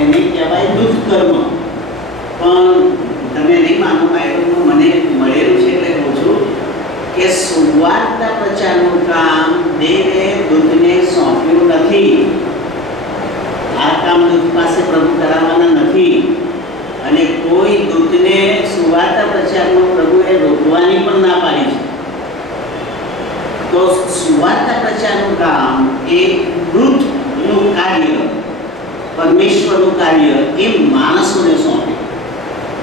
એને કહેવાય દુષ્કર્મ. પણ તમે નહીં માનો, બાઇબલમાં મને મળેલું છે એટલે કહું છું કે સુવાર્તા પ્રચારનું કામ દેવે દૂતને સોંપ્યું નથી. આ કામ દૂત પાસે પ્રભુ કરાવવાના નથી. અને કોઈ દૂતને સુવાર્તા પ્રચારમાં પ્રભુએ રોકવાની પણ ના પાડી છે. તો સુવાર્તા પ્રચારનું કામ એ દૂતનું કાર્ય, પરમેશ્વરનું કાર્ય એ માણસોને સોંપે.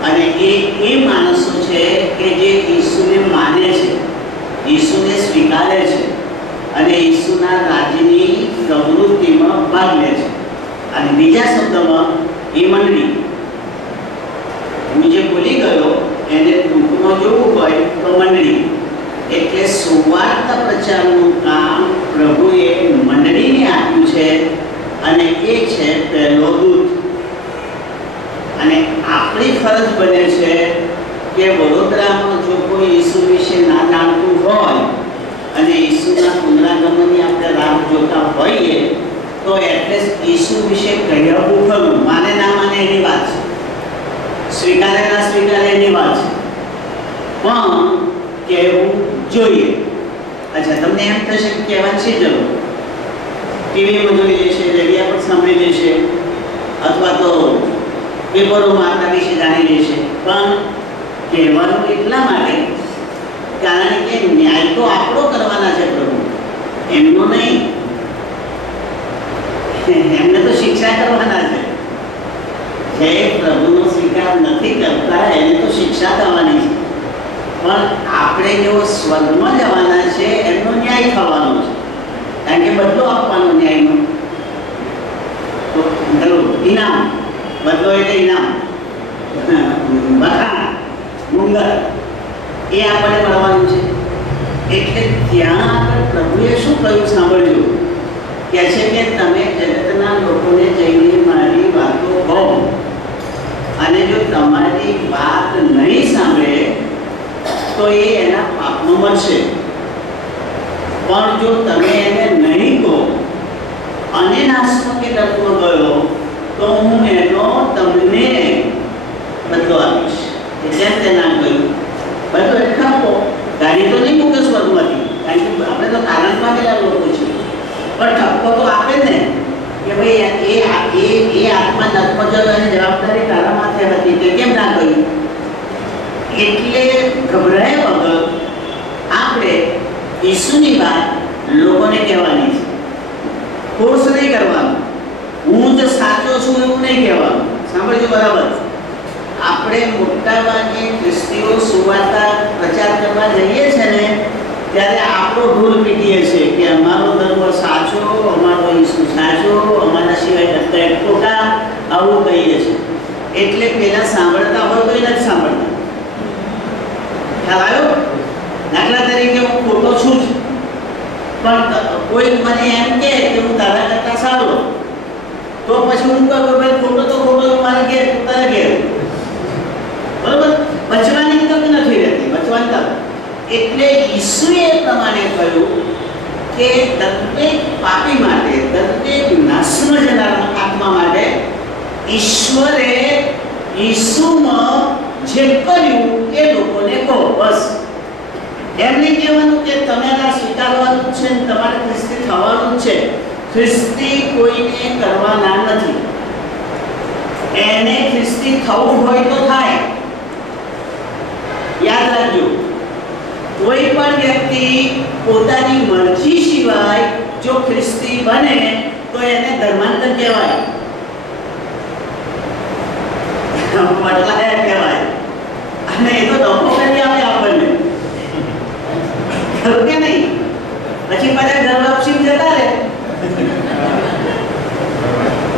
અને એ માણસો છે કે જે ઈસુને માને છે, ઈસુને સ્વીકારે છે અને ઈસુના રાજ્યની પ્રવૃત્તિમાં ભાગ લે છે. અને બીજા શબ્દમાં એ મંડળી, હું જે ભૂલી ગયો એને ટૂંકમાં જોવું હોય તો મંડળી. એટલે સુવાર્તા પ્રચારનું કામ પ્રભુએ મંડળીને આપ્યું છે અને એ છે પહેલો દૂત. અને આપણી ફરજ બને છે કે વડોદરામાં જો કોઈ ઈસુ વિશે ના જાણતું હોય અને ઈસુના પુનરાગમનની આપણે રાહ જોતા હોઈએ તો એટલીસ્ટ ઈસુ વિશે કહેવું ખરું. માને ના માને એની વાત છે, સ્વીકારે ના સ્વીકારે એની વાત છે, પણ કહેવું જોઈએ. અચ્છા, તમને એમ થશે કે કહેવાની છે જરૂર, ટીવીમાં જોઈ લેશે, રેડિયા પર સાંભળી લેશે અથવા તો પેપરોમાં આપણા વિશે જાણી લેશે. પણ કહેવાનું એટલા માટે કારણ કે ન્યાય તો આપણો કરવાના છે પ્રભુ, એમનો નહીં. એમને તો શિક્ષા કરવાના છે. જે પ્રભુનો સ્વીકાર નથી કરતા એને તો શિક્ષા થવાની છે. પણ આપણે જેવો સ્વર્ગમાં જવાના છે એમનો ન્યાય થવાનો છે. કારણ કે બદલો આપવાનો ન્યાયનો તો ઇનામ, બદલો એટલે ઇનામ, બખાણ, મુંગર એ આપણને મળવાનું છે. એટલે ત્યાં આગળ પ્રભુએ શું કહ્યું સાંભળ્યું? કહે છે કે તમે જગતના લોકોને જઈને મારી વાતો કહો અને જો તમારી વાત નહીં સાંભળે તો એ એના પાપમાં મળશે. પણ જો તમે એને નહીં કહો અને નાશમાં કે નરકમાં ગયો તો હું એનો તમને બદલો આપીશ. જેમ તે નામ કહ્યું બદલો એટલે ઠપકો. ગાડી તો નહીં મૂકે સ્વર્ગમાંથી, કારણ કે આપણે તો કારણ પામેલા લોકો છીએ. પણ ઠપકો તો આપે ને કે ભાઈ એ આત્મા નરકમાં ગયો અને જવાબદારી તારા માથે હતી, તે કેમ ના કહ્યું? એટલે ગભરાયા વગર આપણે ઈસુની વાત લોકોને કહેવાની છે. ફોર્સ નહીં કરવાનું, હું જ સાચો છું એવું નહીં કહેવાનું. સાંભળજો બરાબર. આપણે મોટાભાગે ખ્રિસ્તીઓ સુવાર્તા પ્રચાર કરવા જઈએ છે ને ત્યારે આપણો ઢોલ પીટીએ છીએ કે અમારો ધર્મ સાચો, અમારો ઈસુ સાચો, અમારા સિવાય બધા એક ખોટા, આવું કહીએ છીએ. એટલે પેલા સાંભળતા હોય તો એ નથી સાંભળતા. ખ્યાલ આવ્યો? દાખલા તરીકે હું ખોટો છું જ, પણ કોઈ મને એમ કહે કે હું તારા કરતા સારો, તો પછી હું કહું ભાઈ ખોટો તો ખોટો, મારે ઘેર તારા ઘેર, બરોબર? બચવાની તક નથી રહેતી, બચવાની તક. એટલે ઈસુએ પ્રમાણે કહ્યું કે દરેક પાપી માટે, દરેક નાશમાં જનાર આત્મા માટે ઈશ્વરે ઈસુમાં જે કર્યું એ લોકોને કહો. બસ એમ નહીં કહેવાનું કે તમે આ સ્વીકારવાનું છે ને તમારે ખ્રિસ્તી થવાનું છે. ખ્રિસ્તી કોઈને કરવાના નથી. એને ખ્રિસ્તી થવું હોય તો થાય. યાદ રાખજો, કોઈ પણ વ્યક્તિ પોતાની મરજી સિવાય જો ખ્રિસ્તી બને તો એને ધર્માંતર કહેવાય, બદલાયા કહેવાય. અને એ તો ધોકો કરી આપે આપણને, ખરું કે નહીં? પછી પાછા ગર્ભક્ષી જતા રહે.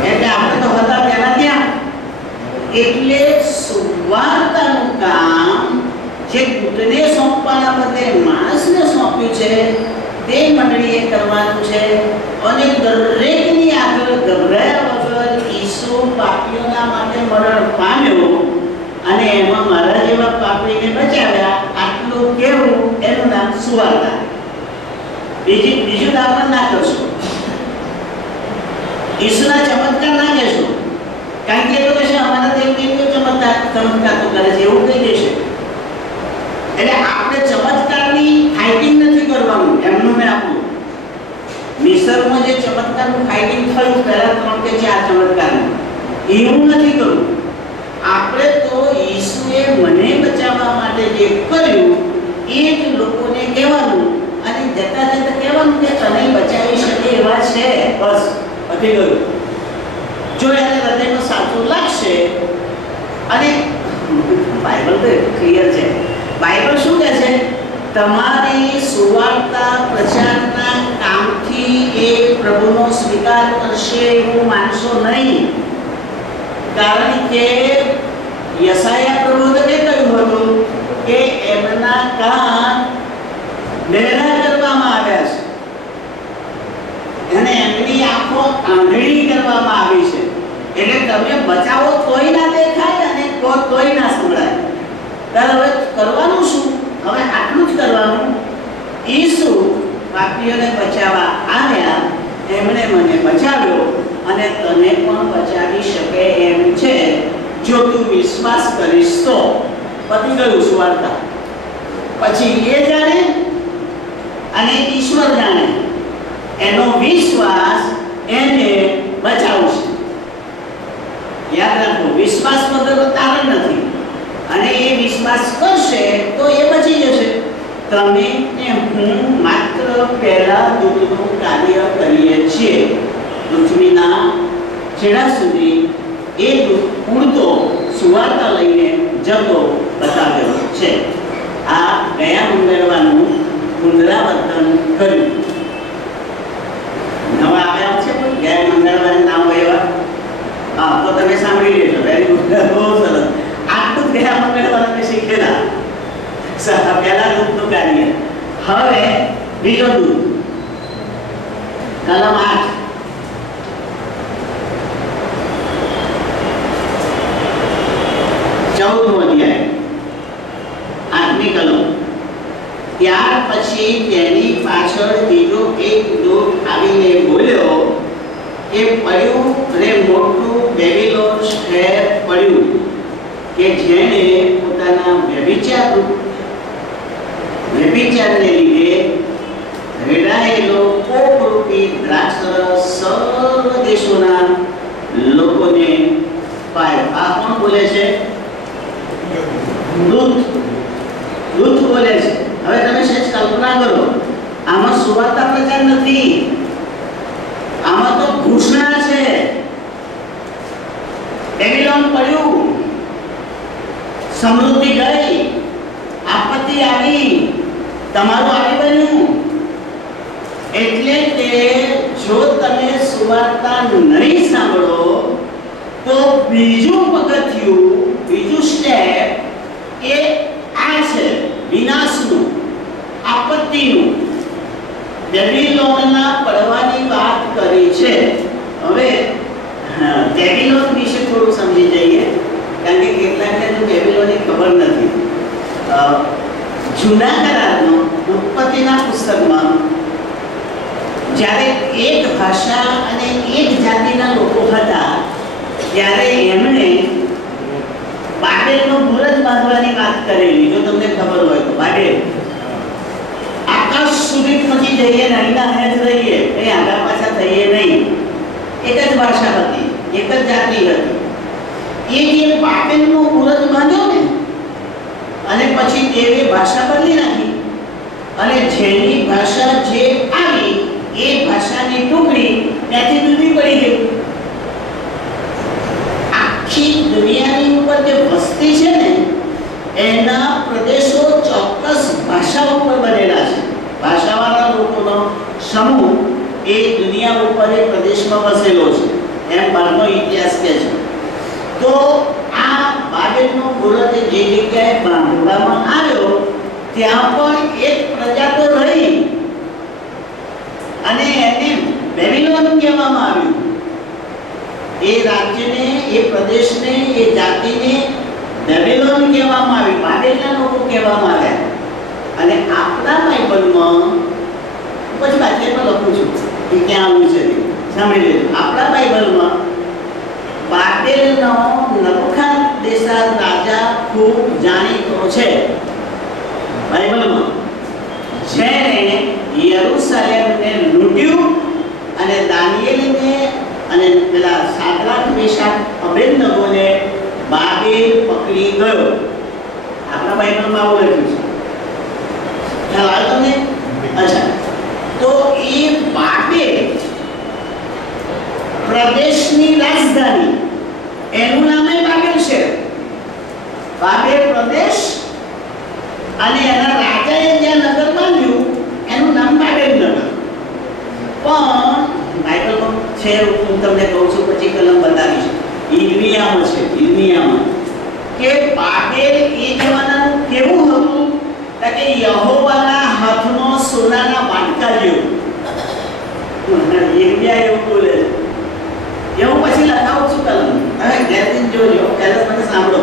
એટલે આપણે તો હતા પહેલા ત્યાં. એટલે સુવાર્તાનું કામ જે દૂતને સોંપવાના બદલે માણસને સોંપ્યું છે તે મંડળીએ કરવાનું છે. અને દરેકની આગળ ગભરાયા વગર ઈસુ પાપીઓના માટે મરણ પામ્યો અને એમાં મારા જેવા પાપીને બચાવ્યા, આટલું કેવું એનું નામ સુવાર્તા. બીજું દાખલા ના કરશો, ઈસુના ચમત્કાર ના કહેશો, કારણ કે એ તો કહેશે અમારા દેવદેવીઓ ચમત્કાર તો કરે છે એવું કહી દેશે. એટલે આપણે ચમત્કારની ફાઇટિંગ નથી કરવાનું એમનું મેં આપણું. મિસરમાં જે ચમત્કારનું ફાઇટિંગ થયું પહેલા 3 કે 4 ચમત્કારનું એવું નથી કરવું. આપણે તો ઈસુએ મને બચાવવા માટે જે કર્યું એ જ લોકોને કહેવાનું અને જતા જતા કહેવાનું કે તને બચાવી શકે એવા છે. બસ પતી ગયું. જો એને હૃદયમાં સાચું લાગશે અને બાઇબલ તો ક્લિયર છે. બાઇબલ શું કહે છે? તમારી સુવાર્તા પ્રચારના કામથી એ પ્રભુનો સ્વીકાર કરશે એવું માનશો નહીં. કારણ કે યશાયા પ્રભુએ કહ્યું હતું કે એમના કાન બહેરા કરવામાં આવ્યા છે અને એમની આંખો આંધળી કરવામાં આવી છે. એટલે તમે બચાવો તોય ના દેખાય અને તોય ના સંભળાય. ત્યારે હવે કરવાનું શું? હવે આટલું જ કરવાનું. ઈસુ પાપીઓને બચાવવા આવ્યા, એમણે મને બચાવ્યો અને તને પણ બચાવી શકે એમ છે જો તું વિશ્વાસ કરીશ તો. પતી ગયું સુવાર્તા. પછી એ જાણે અને ઈશ્વર જાણે. એનો વિશ્વાસ એને બચાવશે. યાદ રાખો, વિશ્વાસ વગર તારણ નથી. અને એ વિશ્વાસ કરશે તો એ બચી જશે. તમે ને હું માત્ર પહેલા દૂતનું કાર્ય કરીએ છીએ. પૃથ્વીના છેડા સુધી એ દૂત ઉડતો સુવાર્તા લઈને જતો બતાવ્યો છે. આ ગયા મંગળવારનું પુનરાવર્તન કર્યું. નવા આવ્યા છે પણ ગયા મંગળવારે નામ એવા. હા, તો તમે સાંભળી લેજો. વેરી ગુડ, બહુ સરસ. આટલું ગયા મંગળવારે અમે શીખેલા. પહેલા દૂતનું કાર્ય. હવે બીજો દૂત, કલમ 8. ત્યાર પછી તેની પાછળ બીજો એક દૂત આવીને બોલ્યો કે પડ્યું રે મોટું બેબીલોન શહેર પડ્યું કે જેણે પોતાના વ્યભિચારને લીધે રેડાયેલો કોપરૂપી દ્રાક્ષરસ સર્વ દેશોના લોકોને પાયો. આ કોણ બોલે છે? દૂત બોલે છે. હવે તમે સહેજ કલ્પના કરો, આમાં સુવાર્તા પ્રચાર નથી, આમાં તો ઘોષણા છે. બેબીલોન પડ્યું, સમૃદ્ધિ ગઈ, આપત્તિ આવી, તમારું આવી બન્યું. એટલે કે જો તમે સુવાર્તા નહીં સાંભળો તો બીજું પગથિયું, બીજું સ્ટેપ એ આ છે, વિનાશનું, આપત્તિનું. બેબીલોનના પડવાની વાત કરી છે. હવે બેબીલોન વિશે થોડું સમજી જઈએ, કારણ કે કેટલાકને તો બેબીલોનની ખબર નથી. જૂના કરારનો ઉત્પત્તિના પુસ્તકમાં જ્યારે એક ભાષા અને એક જાતિના લોકો હતા ત્યારે એમણે બાબેલનો બુરજ બાંધવાની વાત કરેલી. જો તમને ખબર હોય તો બાબેલ આકાશ સુધી પહોંચી જઈએ ને અહીંના અહીં જ રહીએ, કંઈ આગળ પાછા થઈએ નહીં. એક જ ભાષા હતી, એક જ જાતિ હતી. એ જે બાબેલનો બુરજ બાંધ્યો ને અને પછી તેવે ભાષા બદલી નાખી અને જેની ભાષા જે આવી એ ભાષાની ટુકડી ત્યાંથી જુદી પડી ગઈ. આખી દુનિયાની ઉપર જે વસ્તી છે ને એના પ્રદેશો ચોક્કસ ભાષા ઉપર બનેલા છે. ભાષાવાળા લોકોનો સમૂહ એ દુનિયા ઉપર એ પ્રદેશમાં વસેલો છે, એમ બહારનો ઇતિહાસ કહે છે. તો આ બાબેલનો બુરજ જે જગ્યાએ બાંધવામાં આવ્યો ત્યાં પણ એક પ્રજા તો રહી અને એને બેબીલોન કહેવામાં આવ્યું. એ રાજ્યને, એ પ્રદેશને, એ જાતિને બેબીલોન કહેવામાં આવી, બાબેલના લોકો કહેવામાં આવ્યા. અને આપણા બાઇબલમાં પછી વાક્યમાં લખું છું કે ક્યાં આવ્યું છે, સાંભળી લેજો. આપણા બાઇબલમાં બાબેલ બાબેલનો નબુકદનેસર રાજા ખૂબ જાણીતો છે બાઇબલમાં, જેણે યરૂશલેમને લૂંટ્યું અને દાનિયેલને અને પેલા સાદ્રાક મેશાક અબેદનગોને બાબેલ પકડી ગયો. આપણા બાઇબલમાં આવું લખ્યું છે. ખ્યાલ આવ્યો તમને? અચ્છા, તો એ બાબેલ પ્રદેશની રાજધાની, એનું નામ બાબેલ છે. બાબેલ પ્રદેશ અને એના રાજાએ જ્યાં નગર બાંધ્યું એનું નામ બાબેલ નગર. પણ બાઇબલમાં છે, હું તમને કહું છું, પછી કલમ બતાવીશ. ઇર્મિયામાં છે, ઇર્મિયામાં કે બાબેલ એ જમાનાનું કેવું હતું કે યહોવાના હાથમાં સોનાના વાટકા જેવું. ઇર્મિયા એવું બોલે છે. એવું પછી લખાવું છું કલમ. હવે ધ્યાનથી જોજો, પહેલા મને સાંભળો.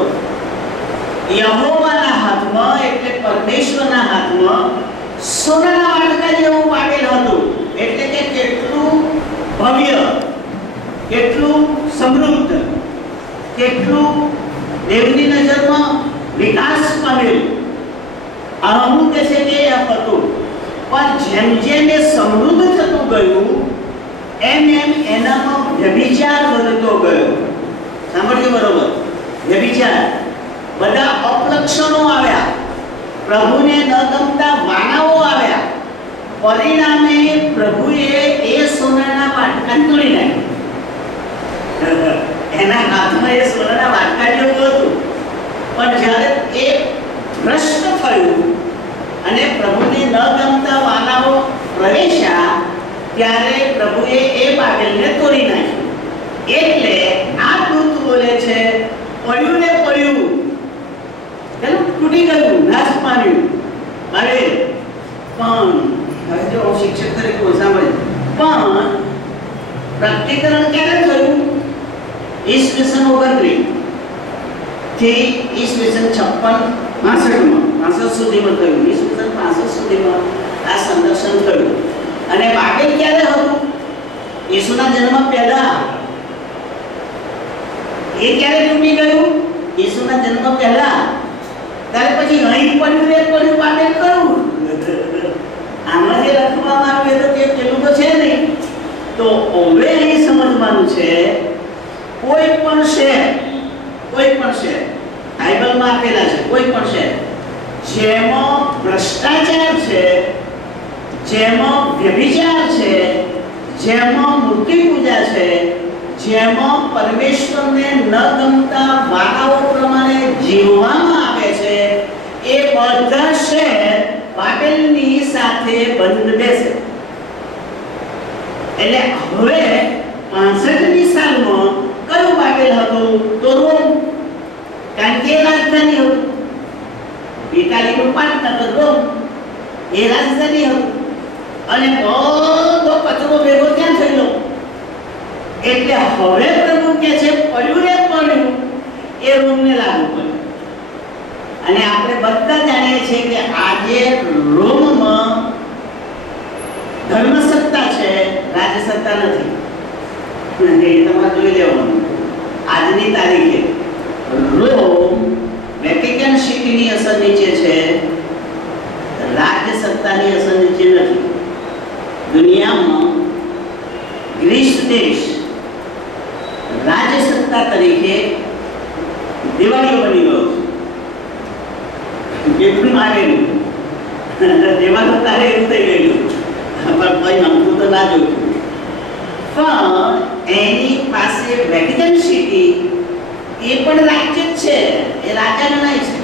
યહોવાના હાથમાં એટલે પરમેશ્વરના હાથમાં સોનાના વાટકા જેવું બાબેલ હતું. એટલે કે કેટલું ભવ્ય, કેટલું સમૃદ્ધ, કેટલું દેવની નજરમાં વિકાસ પામેલું. અમુક કે છે કે હતું, પણ જેમ જેમ એ સમૃદ્ધ થતું ગયું એમ એમ એનામાં વ્યભિચાર વધતો ગયો. સાંભળજો બરોબર, વ્યભિચાર, બધા અપલક્ષણો આવ્યા, પ્રભુને ન ગમતા વાનાઓ આવ્યા. પરિણામે પ્રભુએ એ સોનાના વાટકા તોડી નાખ્યા. એના હાથમાં એ સોનાના વાટકા જેવું હતું, પણ જ્યારે એ ભ્રષ્ટ થયું અને પ્રભુને ન ગમતા વાનાઓ પ્રવેશ્યા ત્યારે પ્રભુએ એ બાબેલને તોડી નાખ્યું. એટલે આ દૂત બોલે છે, પડ્યું ને પડ્યું, પેલું તૂટી ગયું, નાશ પામ્યું બાબેલ. પણ હવે જો શિક્ષક તરીકે સાંભળે, પણ પ્રકટીકરણ ક્યારે થયું? ઈસવીસન 29 થી ઈસવીસન 56 સુધીમાં થયું. ઈસવીસન 65 સુધીમાં આ સંદર્શન થયું. અને બાબેલ ક્યારે હતું? ઈસુના જન્મ પહેલા. એ ક્યારે તૂટી ગયું? ઈસુના જન્મ પહેલા. ત્યારે પછી અહીં પડ્યું રે પડ્યું બાબેલ કયું? આમાં જે લખવામાં આવ્યું તો તે પેલું તો છે નહીં. તો હવે અહીં સમજવાનું છે, કોઈ પણ શહેર બાઇબલમાં આપેલા છે, કોઈ પણ શહેર જેમાં ભ્રષ્ટાચાર છે, જેમાં વ્યભિચાર છે, જેમાં મૂર્તિ પૂજા છે, જેમાં પરમેશ્વરને ન ગમતા વાનાઓ પ્રમાણે જીવવામાં આવે છે, એ બધા શહેર બાબેલની સાથે બંધ બેસે. એટલે હવે 65ની સાલમાં કયું બાબેલ હતું? તો રોમ. કારણ કે રાજધાની હતું. ઇટાલીનું પાટનગર રોમ એ રાજધાની હતું. અને બધો કચરો ભેગો ક્યાં થયેલો? એટલે હવે પ્રભુ કે છે પડ્યું રે પડ્યું, એ રોમને લાગુ પડ્યું. અને આપણે બધા જાણીએ છીએ કે આજે રોમમાં ધર્મસત્તા છે, રાજસત્તા નથી. એ તમારે જોઈ લેવાનું. આજની તારીખે રોમ વેટિકન સિટીની અસર નીચે છે, રાજસત્તાની અસર નીચે નથી. દુનિયામાં ગ્રીસ દેશ રાજસત્તા તરીકે દિવાળીઓ બની ગયો છે. કેટલું માગેલું દેવાનું તારે એવું થઈ ગયેલું, પણ કોઈ નમતું તો ના જોયું. પણ એની પાસે વેટિકન સિટી એ પણ રાજ્ય જ છે, એ રાજા ગણાય છે,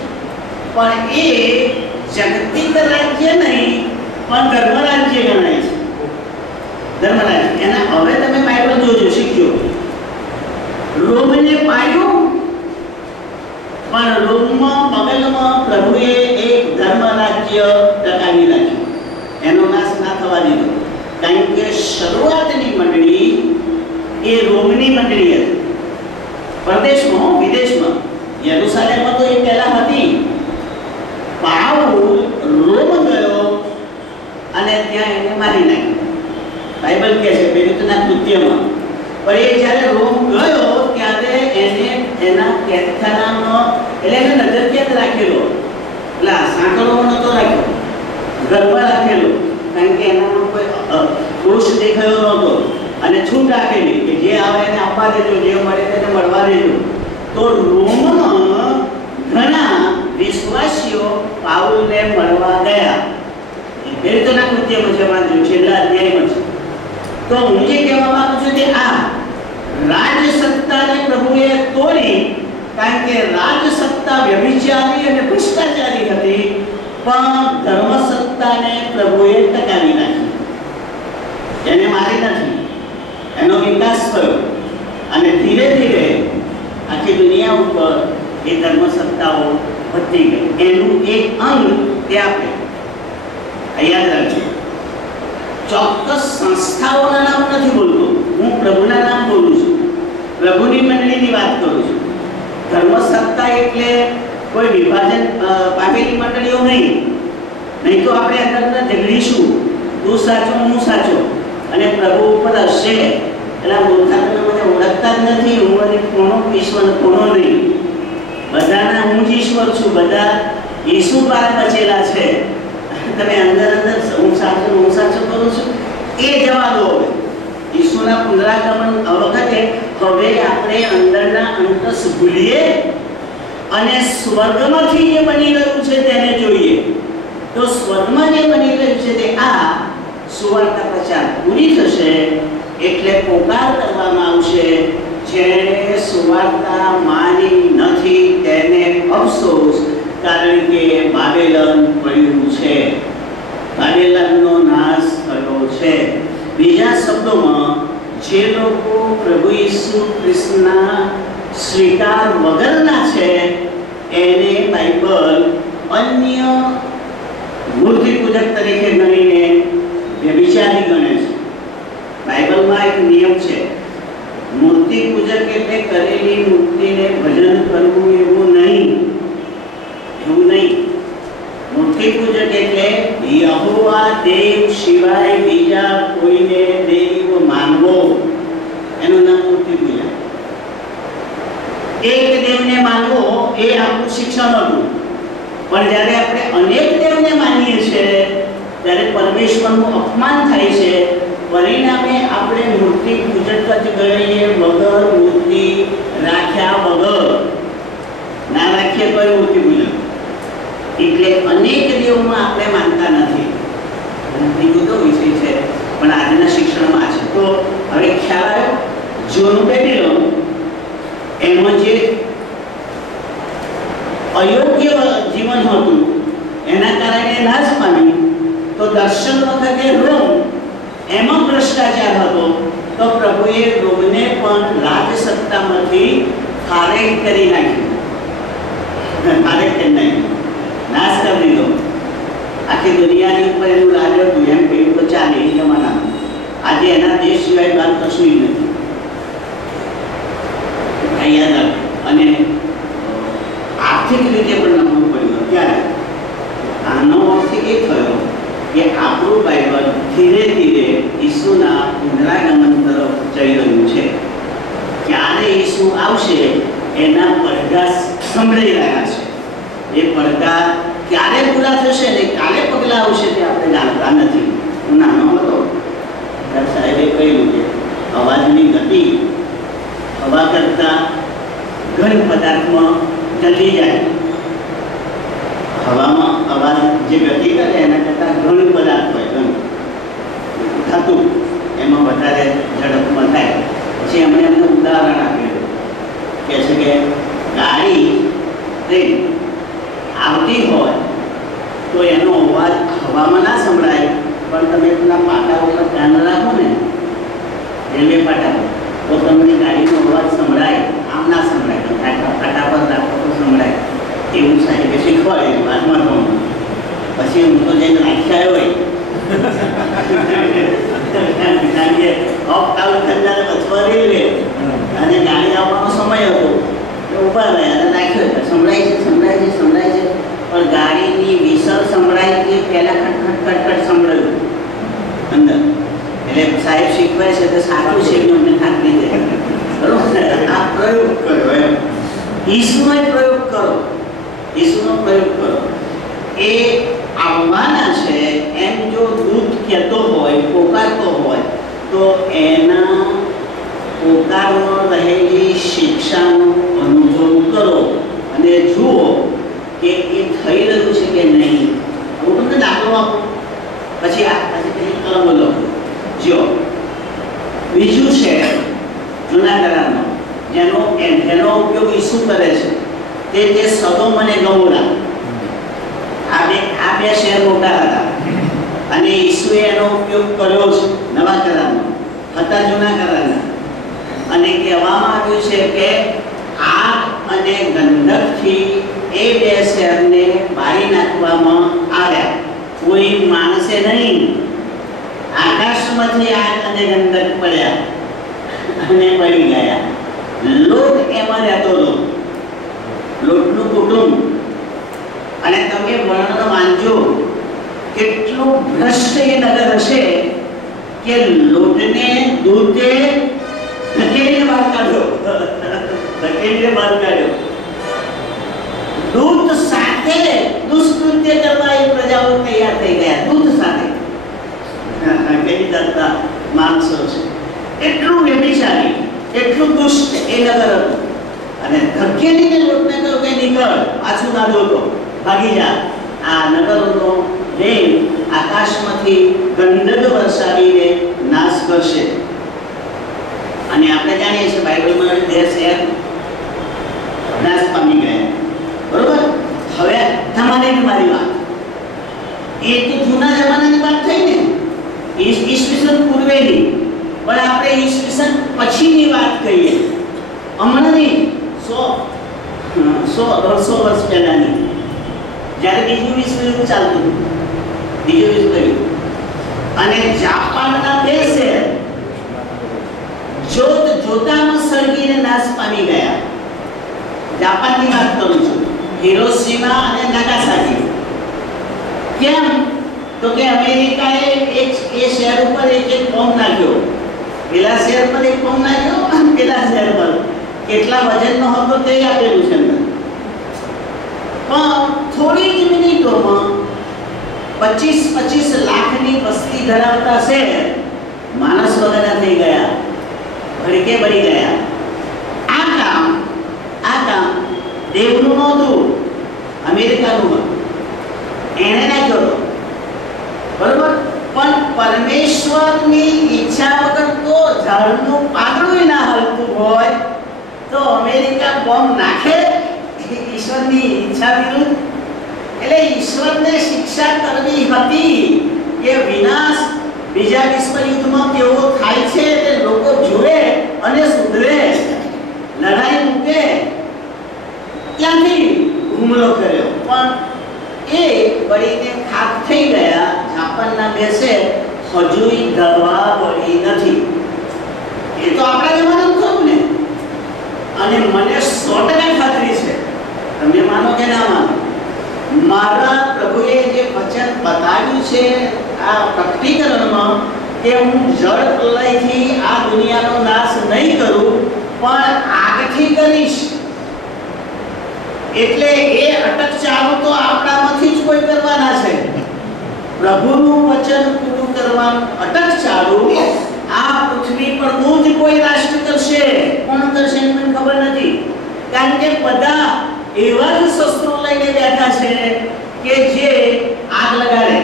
પણ એ જાગતિક રાજ્ય નહીં, પણ ધર્મ રાજ્ય ગણાય છે. ધર્મ રાજ્ય. એના હવે તમે બાઇબલ જોજો, શીખજો. રોમને પાડ્યું, પણ રોમમાં બગલમાં પ્રભુએ એક ધર્મ રાજ્ય ટકાવી રાખ્યું. એનો નાશ ના થવા દીધો. કારણ કે શરૂઆતની મંડળી એ રોમની મંડળી હતી. પ્રદેશમાં, વિદેશમાં, યરૂશલેમમાં તો એ પહેલા હતી. પાઉલ રોમ ગયો અને ત્યાં એને મારી નાખ્યો. બાઇબલ કહે છે પેલું કૃત્યમાં. પણ એ જ્યારે રોમ ગયો ત્યારે એને એના કેથાનામાં એટલે એને નજર ક્યાં રાખેલો, એટલે સાંકળો નતો રાખ્યો, ગરબા રાખેલો, કારણ કે એનામાં કોઈ દોષ દેખાયો નહોતો અને છૂટ આપેલી કે જે આવે એને આપવા દેજો, જે મળે તેને મળવા દેજો. તો રોમમાં ઘણા વિશ્વાસીઓ પાઉલને મળવા ગયા. પ્રેરિતોના કૃત્યમાં છે, વાંચ્યું છેલ્લા અધ્યાયમાં છે. તો હું જે કહેવા માંગુ છું કે આ રાજસત્તાને પ્રભુએ તોડી, કારણ કે રાજસત્તા વ્યભિચારી અને ભ્રષ્ટાચારી હતી, પણ ધર્મસત્તાને પ્રભુએ ટકાવી નાખી. એને મારી નથી, એનો વિકાસ થયો અને ધીરે ધીરે આખી દુનિયા ઉપર એ ધર્મસત્તાઓ વધતી ગઈ. એનું એક અંગ તે આપણે યાદ રાખજો. ચોક્કસ સંસ્થાઓના નામ નથી બોલતો, હું પ્રભુના નામ બોલું છું, પ્રભુની મંડળીની વાત કરું છું. ધર્મસત્તા એટલે કોઈ વિભાજન પામેલી મંડળીઓ નહીં તો આપણે અંદર ઝઘડીશું, તું સાચો હું સાચો, અને પ્રભુ ઉપર હશે એટલે મૂર્ખા તમે મને ઓળખતા જ નથી, હું અને કોનો ઈશ્વર કોનો નહીં, બધાના હું જ ઈશ્વર છું, બધા ઈસુ પાર બચેલા છે, તમે અંદર હું સાચો કરું છું એ જવા દો. ઈસુના પુનરાગમન વખતે હવે આપણે અંદરના અંતસ ભૂલીએ અને સ્વર્ગમાંથી જે બની રહ્યું છે તેને જોઈએ. તો સ્વર્ગમાં જે બની રહ્યું છે તે આ સુવાર્તા પ્રચાર પૂરી થશે એટલે પોકાર કરવામાં આવશે, જેણે સુવાર્તા માની નથી તેને અફસોસ, કારણ કે બાબેલન પડ્યું છે, બાબેલનનો નાશ થયો છે. બીજા શબ્દોમાં જે લોકો પ્રભુ ઈસુ ખ્રિસ્તના સ્વીકાર વગરના છે એને બાઇબલ અન્ય મૂર્તિ પૂજક તરીકે ગણીને વ્યભિચારી ગણે છે. બાઇબલમાં એક નિયમ છે, મૂર્તિ પૂજક એટલે કરેલી મૂર્તિને ભજન કરવું એવું નહીં. મૂર્તિ પૂજક એટલે યહોવા દેવ સિવાય બીજા કોઈને દેવ માનવો, એનું નામ મૂર્તિ પૂજક. એક દેવને માનવો એ આપણું શિક્ષણ હતું, પણ જ્યારે આપણે અનેક દેવને માનીએ છીએ ત્યારે પરમેશ્વરનું અપમાન થાય છે. પરિણામે આપણે મૂર્તિ પૂજક જ ગણીએ, વગર મૂર્તિ રાખ્યા વગર. ના રાખીએ તો મૂર્તિ પૂજક. એટલે અનેક દેવોમાં આપણે માનતા નથી. બીજો તો વિષય છે, પણ આજના શિક્ષણમાં છે. તો હવે ખ્યાલ આવ્યો, જૂનું બેબીલોન એમાં જે અયોગ્ય જીવન હતું એના કારણે નાશ પામી. તો દર્શન વખતે રોમ એમાં ભ્રષ્ટાચાર હતો, તો પ્રભુએ રોમને પણ રાજસત્તામાંથી ખારેજ કરી નાખ્યું, નાશ કરી દીધો. આખી દુનિયાની ઉપર એનું રાજ હતું, એમ કહ્યું તો ચાલે એ જમાનામાં. આજે એના દેશ સિવાય બાદ કશું નથી. અને આર્થિક રીતે પણ નબળું પડ્યું. અત્યારે આનો અર્થ એ થયો કે આપણું બાઇબલ ધીરે ધીરે ઈસુના પુનરાગમન તરફ જઈ રહ્યું છે. ક્યારે ઈસુ આવશે એના પડઘા સંભળાઈ રહ્યા છે. એ પડઘા ક્યારે પૂરા થશે ને કાલે પગલાં આવશે તે આપણે જાણતા નથી. હું નાનો હતો સાહેબે કહ્યું કે અવાજની ગતિ હવા કરતાં ઘન પદાર્થમાં જતી જાય. હવામાં અવાજ જે ગતિ કરે એના કરતાં ઘન પદાર્થ હોય, ઘન થતું એમાં વધારે ઝડપમાં થાય. પછી એમણે એમને ઉદાહરણ આપેલું કે છે કે ગાડી ટ્રેન આવતી હોય તો એનો અવાજ હવામાં ના સંભળાય, પણ તમે પેલા પાટા ઉપર ધ્યાન રાખો ને, રેલવે પાટા તો તમને ગાડીનો અવાજ સંભળાય, આમ ના સંભળાય. પાટા પર રાખો તો સંભળાય. એવું સાહેબે શીખવાડે વાતમાં તો. પછી હું તો જઈને નાખ્યા હોય અને ગાડી આવવાનો સમય હતો ઉભા રહ્યા અને નાખ્યો. સંભળાય છે પણ ગાડીની વિસર સંભળાય કે પહેલા ખટખટ સંભળાયું અંદર. એટલે સાહેબ શીખવાય છે તો સાચું છે કે અમને ખાતરી છે, બરોબર. આ પ્રયોગ કર્યો એમ ઈસુનો પ્રયોગ કરો, ઈસુનો પ્રયોગ કરો. એ આવવાના છે એમ જો દૂત કહેતો હોય, પોકારતો હોય, તો એના પોકારમાં રહેલી શિક્ષાનો અનુભવ કરો અને જુઓ કે એ થઈ રહ્યું છે કે નહીં. હું તમને દાખલો આપું, પછી પછી કલમો લખો. જો બીજું છે જૂના કરારનો, જેનો ઉપયોગ ઈસુ કરે છે, તે સદોમ અને ગોમોરા. આ બે શહેર મોટા હતા અને ઈસુએ એનો ઉપયોગ કર્યો છે નવા કરારનો, હતા જૂના કરારના. અને કહેવામાં આવ્યું છે કે આગ અને ગંધકથી એ બે શહેરને બાળી નાખવામાં આવ્યા, કોઈ માણસે નહીં. આકાશમાંથી આગ અને ગંધક પડ્યા અને બળી ગયા. લોટ એમાં રહેતો હતો, લોટનું કુટુંબ. અને તમે વર્ણન વાંચો કેટલું ભ્રષ્ટ એ નગર હશે કે લોટને દૂધે ધકેલીને બહાર કાઢ્યો, ધકેલીને બહાર કાઢ્યો. દૂધ સાથે દુષ્કૃત્ય કરવા એ પ્રજાઓ તૈયાર થઈ ગયા, દૂધ સાથે. કેવી જાતના માણસો છે, એટલું વ્યભિચારી, એટલું દુષ્ટ એ નગર હતું. અને ધકેલીને લોટને કહ્યું કે નીકળ, પાછું ના જોતો, ભાગી જા. આ નગરોનો રેન આકાશમાંથી ગંધક વરસાવીને નાશ કરશે. અને આપણે જાણીએ છીએ બાઇબલમાં બે શહેર નાશ પામી ગયા, બરોબર. હવે તમારી મારી વાત એ તો જૂના જમાનાની વાત થઈ ને, ઈસવીસન પૂર્વેની. પણ આપણે ઈસવીસન પછીની વાત કહીએ, હમણાંની 100-150 વર્ષ પહેલાની, જ્યારે બીજું વિશ્વયુદ્ધ ચાલતું હતું, બીજું વિશ્વયુદ્ધ. અને જાપાનના બે શહેર જોતામાં સળગીને નાશ પામી ગયા. જાપાનની વાત કરું છું, હિરોશીમા અને નાગાસાકી. કેમ? તો કે અમેરિકાએ એ શહેર ઉપર એક બોમ્બ નાખ્યો, પેલા શહેર પર એક બોમ્બ નાખ્યો અને પેલા શહેર પર. કેટલા વજનનો હતો તે આપેલું છે. પણ થોડી જ મિનિટોમાં 25 લાખની વસ્તી ધરાવતા શહેર માણસ વગરના થઈ ગયા, ભડકે બળી ગયા. આ કામ દેવનું નહોતું, અમેરિકાનું. એને નાખ્યો હતો, બરોબર. પણ પરમેશ્વરની ઈચ્છા વગર તો ઝાડનું પાંદડું ના હલતું હોય તો અમેરિકા બોમ્બ નાખે ઈશ્વરની ઈચ્છા વિરુદ્ધ. એટલે ઈશ્વરને શિક્ષા કરવી હતી કે વિનાશ બીજા વિશ્વયુદ્ધમાં કેવો થાય છે તે લોકો જુએ અને સુધરે, લડાઈ મૂકે. ત્યાંથી હુમલો કર્યો, પણ એ બળીને ખાક થઈ ગયા. જાપાનના બે શહેર હજુય દવા બળી નથી. એ તો આપણા જમાનામાં થયું ને. અને મને 100% ખાતરી છે, તમે માનો કે ના માનો, મારા પ્રભુએ જે વચન બતાવ્યું છે આ પ્રકટીકરણમાં કે હું જળ પ્રલયથી આ દુનિયાનો નાશ નહીં કરું પણ આગથી કરીશ. એટલે એ અટક ચાલુ તો આપણામાંથી જ કોઈ કરવાના છે. પ્રભુનું વચન પૂરું કરવાનું અટક ચાલુ આ પૃથ્વી પરનું જ કોઈ રાષ્ટ્ર કરશે. કોણ કરશે મને ખબર નથી, કારણ કે બધા એવા જ શસ્ત્રો લઈને બેઠા છે કે જે આગ લગાડે.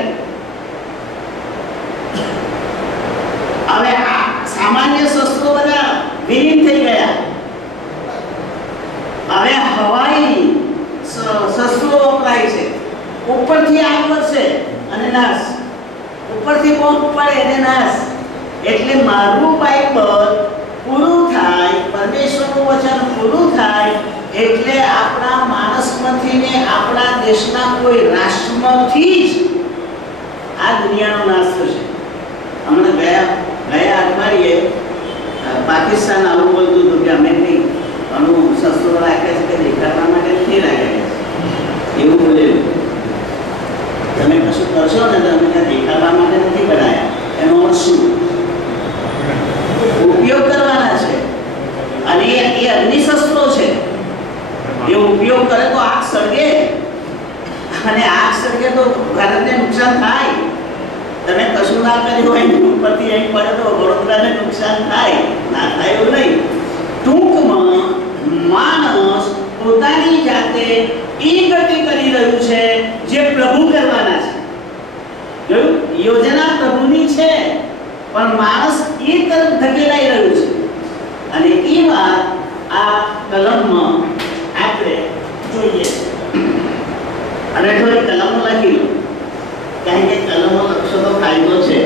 હવે આ સામાન્ય શસ્ત્રો બધા વિલીન થઈ ગયા. હવે હવાઈ શસ્ત્રો વપરાય છે. ઉપરથી આગ વધશે અને નાશ, ઉપરથી બોમ્બ પડે અને નાશ. એટલે મારું બાઇબલ પૂરું થાય, પરમેશ્વરનું વચન પૂરું થાય એટલે આપણા માણસમાંથી ને આપણા દેશના કોઈ રાષ્ટ્રમાંથી જ આ દુનિયાનો નાશ થશે. હમણાં ગયા અઠવાડિયે પાકિસ્તાન આવું બોલતું હતું કે અમે કંઈ ઘણું શસ્ત્રો રાખ્યા છે કે દેખાડવા માટે નથી રાખ્યા, એવું બોલેલું. તમે કશું કરશો ને તો અમે ત્યાં દેખાડવા માટે નથી બનાવ્યા. એનો અર્થ શું? ઉપયોગ કરવાના છે. અને એ એ અગ્નિશસ્ત્રો છે, એ ઉપયોગ કરે તો આગ સળગે, અને આગ સળગે તો ભારતને નુકસાન થાય. તમે કશું ના કર્યું હોય ઉપરથી અહીં પડે તો વડોદરાને નુકસાન થાય, ના થાય એવું નહીં. ટૂંકમાં માણસ પોતાની જાતે એ ગતિ કરી રહ્યું છે જે પ્રભુ કરવાના છે. જોયું, યોજના પ્રભુની છે પણ માણસ એ તરફ ધકેલાઈ રહ્યું છે. અને એ વાત આ કલમમાં આપણે જોઈએ. અને થોડી કલમો લખી લો, કારણ કે કલમો લખશો તો ફાયદો છે.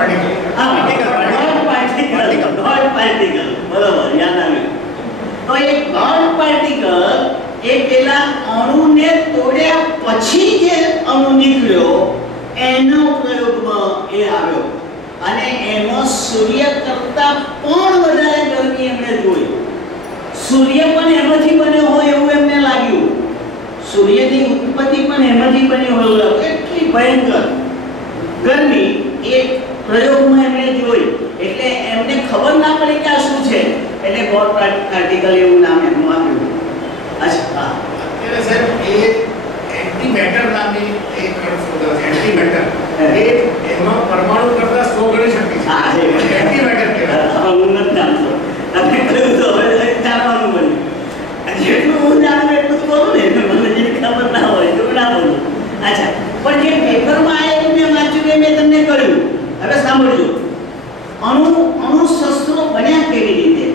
particle. પાર્ટિકલ, બરોબર, યાદ આવ્યું. તો એ ગોડ પાર્ટિકલ એ પેલા અણુને તોડ્યા પછી જે અણુ નીકળ્યો એનો પ્રયોગમાં એ આવ્યો અને એમાં સૂર્ય કરતા પણ વધારે ગરમી એમણે જોઈ. સૂર્ય પણ એમાંથી બન્યો હોય એવું એમને લાગ્યું. સૂર્યની ઉત્પત્તિ પણ એમાંથી બની હોય. એટલી ભયંકર ગરમી એ પ્રયોગમાં એમણે જોઈ. એટલે એમને ખબર ના પડી કે આ શું છે, એટલે ગોડ પાર્ટિકલ એવું નામ એનું આપ્યું. અચ્છા, અત્યારે સાહેબ એ એન્ટીમેટર નામની એક કણફોડ છે. એન્ટીમેટર એ એમાં પરમાણુ કરતા 100 ગણી શક્તિ છે. હા, એન્ટીમેટર કહેવાય. હું નથી જાણતો. તમે કહ્યું તો હવે જાણવાનું બન્યું. જેટલું હું જાણું એટલું બોલું ને, મને જેવી ખબર ના હોય એટલું ના બોલું. અચ્છા, પણ જે પેપરમાં આવેલું મેં વાંચ્યું મેં તમને કહ્યું. હવે સાંભળજો, અણુ શસ્ત્રો બન્યા કેવી રીતે?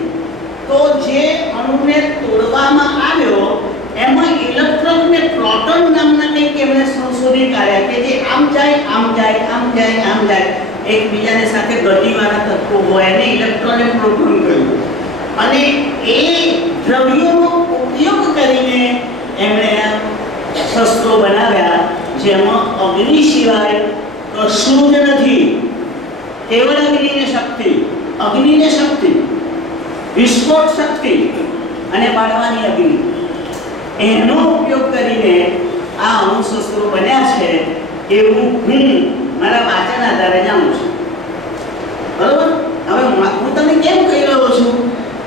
તો જે અણુને તોડવામાં આવ્યો એમાં ઇલેક્ટ્રોન ને પ્રોટોન નામના કંઈક એમણે સંશોધિત કાઢ્યા કે જે આમ જાય આમ જાય આમ જાય આમ જાય, એકબીજાને સાથે ગતિવાળા તત્વો હોય એને ઇલેક્ટ્રોન અને પ્રોટોન કહ્યું. અને એ દ્રવ્યોનો ઉપયોગ કરીને એમણે શસ્ત્રો બનાવ્યા જેમાં અગ્નિ સિવાય કશું જ નથી. કેવળ અગ્નિને શક્તિ, વિસ્ફોટ શક્તિ અને બાળવાની અગ્નિ, એનો ઉપયોગ કરીને આ અણુશસ્ત્રો બન્યા છે એવું હું મારા વાંચન આધારે જાણું છું. બરોબર? હવે હું તમને કેમ કહી રહ્યો છું?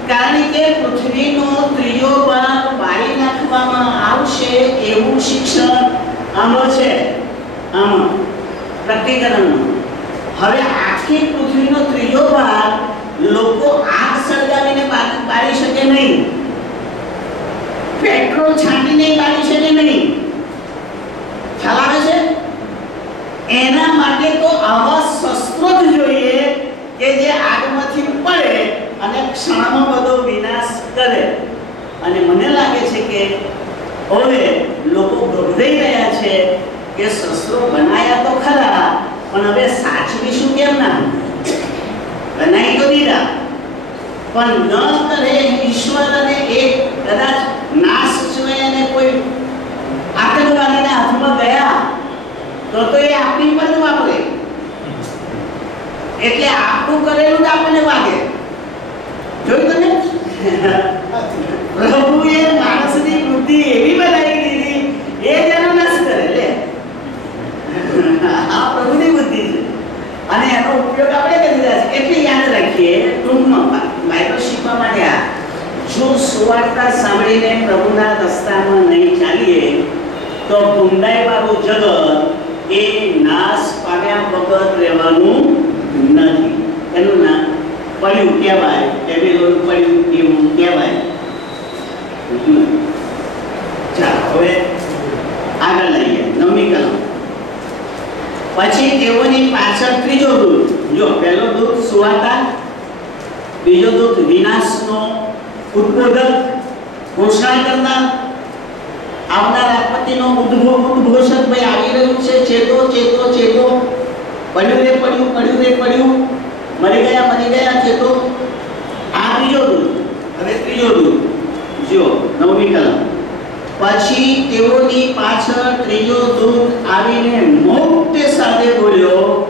કારણ કે પૃથ્વીનો ત્રીજો ભાગ બાળી નાખવામાં આવશે એવું શિક્ષણ આમાં છે, આમાં પ્રતિકરણમાં. હવે આખી પૃથ્વીનો ત્રીજો ભાગ લોકો આગ સળગાવીને બાળી શકે નહીં, પેટ્રોલ છાંટીને બાળી શકે નહીં. ખ્યાલ આવે છે? એના માટે તો આવા શસ્ત્રો જ જોઈએ કે જે આગમાંથી પડે અને ક્ષણમાં બધો વિનાશ કરે. અને મને લાગે છે કે હવે લોકો ગભરાઈ રહ્યા છે કે શસ્ત્રો બનાયા તો ખરા, પણ હવે સાચવીશું કેમ ના? બનાવી તો દીધા, પણ ન કરે ઈશ્વર અને એક કદાચ ના સૂચવે અને કોઈ આતંકવાદીના હાથમાં ગયા તો એ આપણી પર જ વાપરે. એટલે આપણું કરેલું જ આપણને વાગે. જોયું તમે? પ્રભુએ માણસની બુદ્ધિ એવી બનાવી દીધી એ જેનો નાશ કરે. લે, આ પ્રભુની બુદ્ધિ છે અને એનો ઉપયોગ આપણે કરી રહ્યા છે. એટલે યાદ રાખીએ ટૂંકમાં બાઇબલ શીખવા માટે જો સુવાર્તા સાંભળીને પ્રભુના રસ્તામાં નહીં ચાલીએ તો ભૂંડાઈવાળું જગત એ નાશ પામ્યા વગર રહેવાનું નથી. એનું નામ પડ્યું કહેવાય, બેબીલોન પડ્યું એવું કહેવાય. ચાલો હવે આગળ લઈએ 9મી કલમ. પછી તેઓની પાછળ ત્રીજો દૂત, જો પહેલો દૂત સુવાર્તા, બીજો દૂત વિનાશનો ઉદ્બોધક, ઘોષણા કરનાર, આવનાર આપત્તિનો ઉદ્ઘોષક, ભાઈ આવી રહ્યું છે, ચેતો ચેતો ચેતો, પડ્યું રે પડ્યું, પડ્યું રે પડ્યું, મરી ગયા ચેતો. આ ત્રીજો દૂત. હવે ત્રીજો દૂત જો 9મી કલમ. પછી તેઓની પાછળ ત્રીજો દૂત આવીને મોટે સાથે બોલ્યો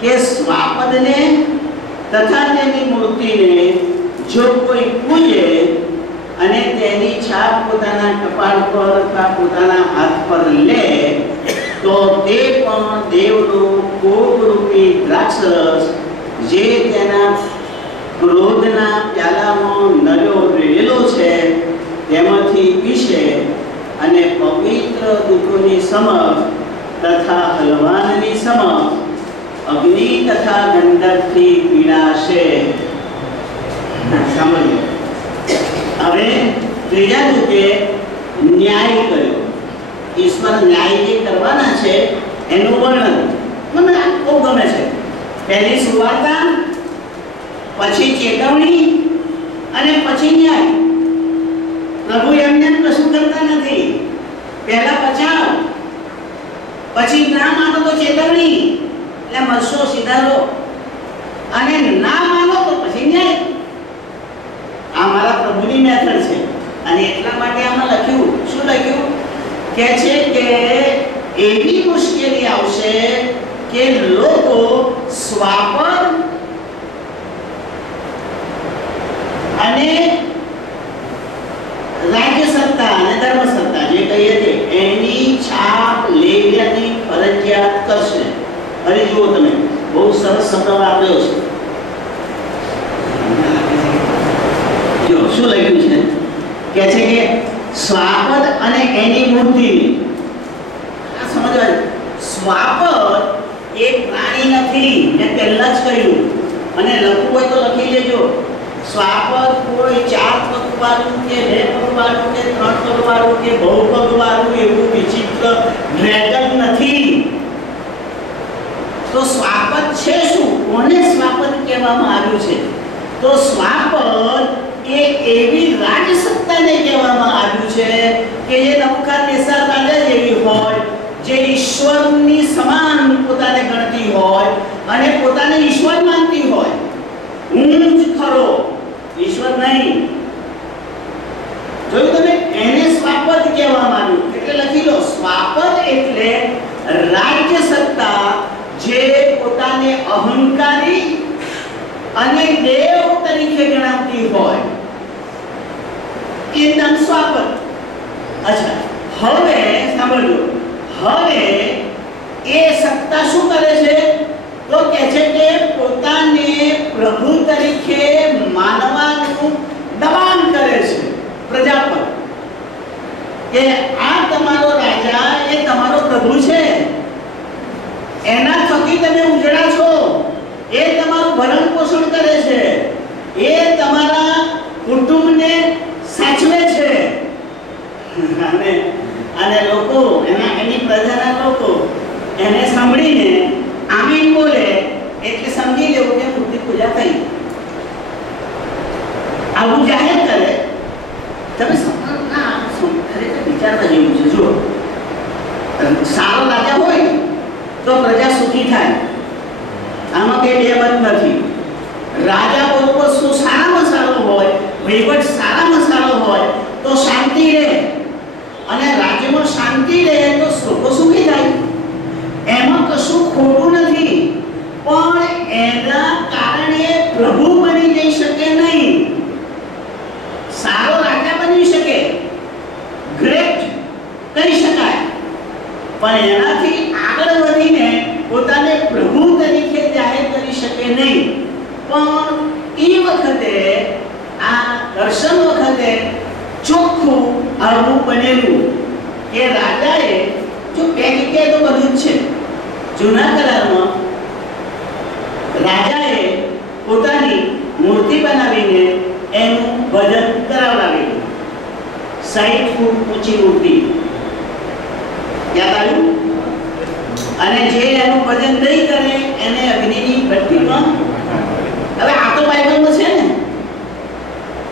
કે સ્વાપદને તથા તેની મૂર્તિને જો કોઈ પૂજે અને તેની છાપ પોતાના કપાળ પર અથવા પોતાના હાથ પર લે તો તે પણ દેવનો કોપરૂપી દ્રાક્ષરસ જે તેના ક્રોધના પ્યાલામાં નર્યો રહેલો છે તેમાંથી પીશે અને પવિત્ર દૂતોની સમક્ષ તથા હલવાનની સમક્ષ અગ્નિ તથા ગંધકથી પીડાશે. સાંભળ્યું? હવે ત્રીજા દૂતે ન્યાય કર્યો. ઈશ્વર ન્યાય જે કરવાના છે એનું વર્ણન મને ખૂબ ગમે છે. પહેલી સુવાર્તા, પછી ચેતવણી અને પછી ન્યાય. પ્રભુ એમને કશું કરતા નથી. પહેલા બચાવ, પછી ના માનો તો ચેતવણી, એટલે મરશો સીધારો, અને ના માનો તો પછી ન્યાય. મેથડ છે. અને એટલા માટે આમાં લખ્યું, શું લખ્યું કે છે કે એવી મુશ્કેલી આવશે કે લોકો સ્વાપદ અને રાજ્ય સત્તા અને ધર્મ સત્તા જે કહીએ તે એની છાપ લેવાની ફરજિયાત કરશે. હવે જુઓ તમે, બહુ સરસ શબ્દ વાપર્યો છે. જો શું લખ્યું છે કે છે કે સ્વાપદ અને એની મૂર્તિ. આ સમજવા, સ્વાપદ એ પ્રાણી નથી, મેં પહેલા જ કહ્યું. અને લખવું હોય તો લખી લેજો. સ્વાપદ કોઈ 4 પગ વાળું કે 2 પગ વાળું કે 3 પગ વાળું કે બહુ પગ વાળું એવું વિચિત્ર ડ્રેગન નથી. તો સ્વાપદ છે શું? કોને સ્વાપદ કહેવામાં આવ્યું છે? તો સ્વાપદ એ એવી રાજસત્તાને કહેવામાં આવ્યું છે કે જે નબૂકદનેસ્સર રાજા જેવી હોય, જે ઈશ્વરની સમાન પોતાને ગણતી હોય અને પોતાને ઈશ્વર માનતી હોય. હું જ ખરો, ઈશ્વર નહીં. જોયું તમે? એને સ્વાપદ કહેવામાં આવ્યું. એટલે લખી લો, સ્વાપદ એટલે રાજ્ય સત્તા જે પોતાને અહંકારી અને દેવ તરીકે ગણાવતી હોય, એ નામ સ્વાપદ. અચ્છા, હવે સાંભળજો. હવે એ સત્તા શું કરે છે? તો કહે છે કે પોતાને પ્રભુ તરીકે માનવાનું દબાણ કરે છે પ્રજા પર, કે આ તમારો રાજા એ તમારો પ્રભુ છે, એના થકી તમે ઉજળા છો, એ તમારું ભરણ પોષણ કરે છે, એ તમારા કુટુંબને સાચવે છે. અને લોકો એની પ્રજાના લોકો એને સાંભળીને આમીન બોલે એટલે સમજી લેવું કે મૂર્તિ પૂજા થઈ. આવું જાહેર કરે. તમે ખરેખર વિચારવા જેવું છે. જો સારો રાજા હોય તો પ્રજા સુખી થાય, આમાં કઈ બે મત નથી. રાજા બરોબર શું સારામાં સારો હોય, વહીવટ સારામાં સારો હોય તો શાંતિ રહે, અને રાજ્યમાં શાંતિ રહે તો લોકો સુખી થાય. એમાં કશું ખોટું નથી, પણ એના કારણે પ્રભુ બની જઈ શકે નહીં. સારો રાજા બની શકે, ગ્રેટ કહી શકાય, પણ એનાથી આગળ વધીને પોતાને પ્રભુ તરીકે જાહેર કરી શકે નહીં. પણ એ વખતે આ દર્શન વખતે ચોખ્ખું આવું બનેલું કે રાજાએ જો બે જગ્યાએ તો બધું જ છે. જૂના કરારમાં રાજાએ પોતાની મૂર્તિ બનાવીને એનું ભજન કરાવડાવેલું. 60 ફૂટ ઊંચી મૂર્તિ, યાદ આવ્યું? અને જે એનું ભજન નહીં કરે એને અગ્નિની ભઠ્ઠીમાં. હવે આ તો બાઇબલમાં છે ને.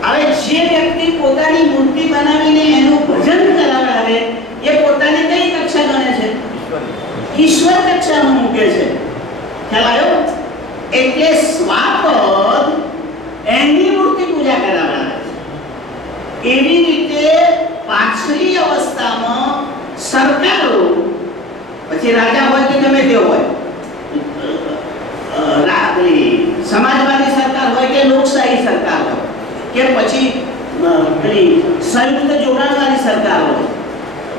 હવે જે વ્યક્તિ પોતાની મૂર્તિ બનાવીને એનું ભજન કરાવડાવે એ પોતાને કઈ કક્ષા ગણે છે? ઈશ્વર કક્ષામાં મૂકે છે. ખ્યાલ આવ્યો? એટલે સ્વાપદ એની મૂર્તિ પૂજા કરાવડાવે છે. એવી રીતે પાછલી અવસ્થામાં સરકારો, પછી રાજા હોય કે ગમે તે હોય, સમાજવાદી સરકાર હોય કે લોકશાહી સરકાર હોય કે પછી સંયુક્ત જોડાણવાળી સરકાર હોય,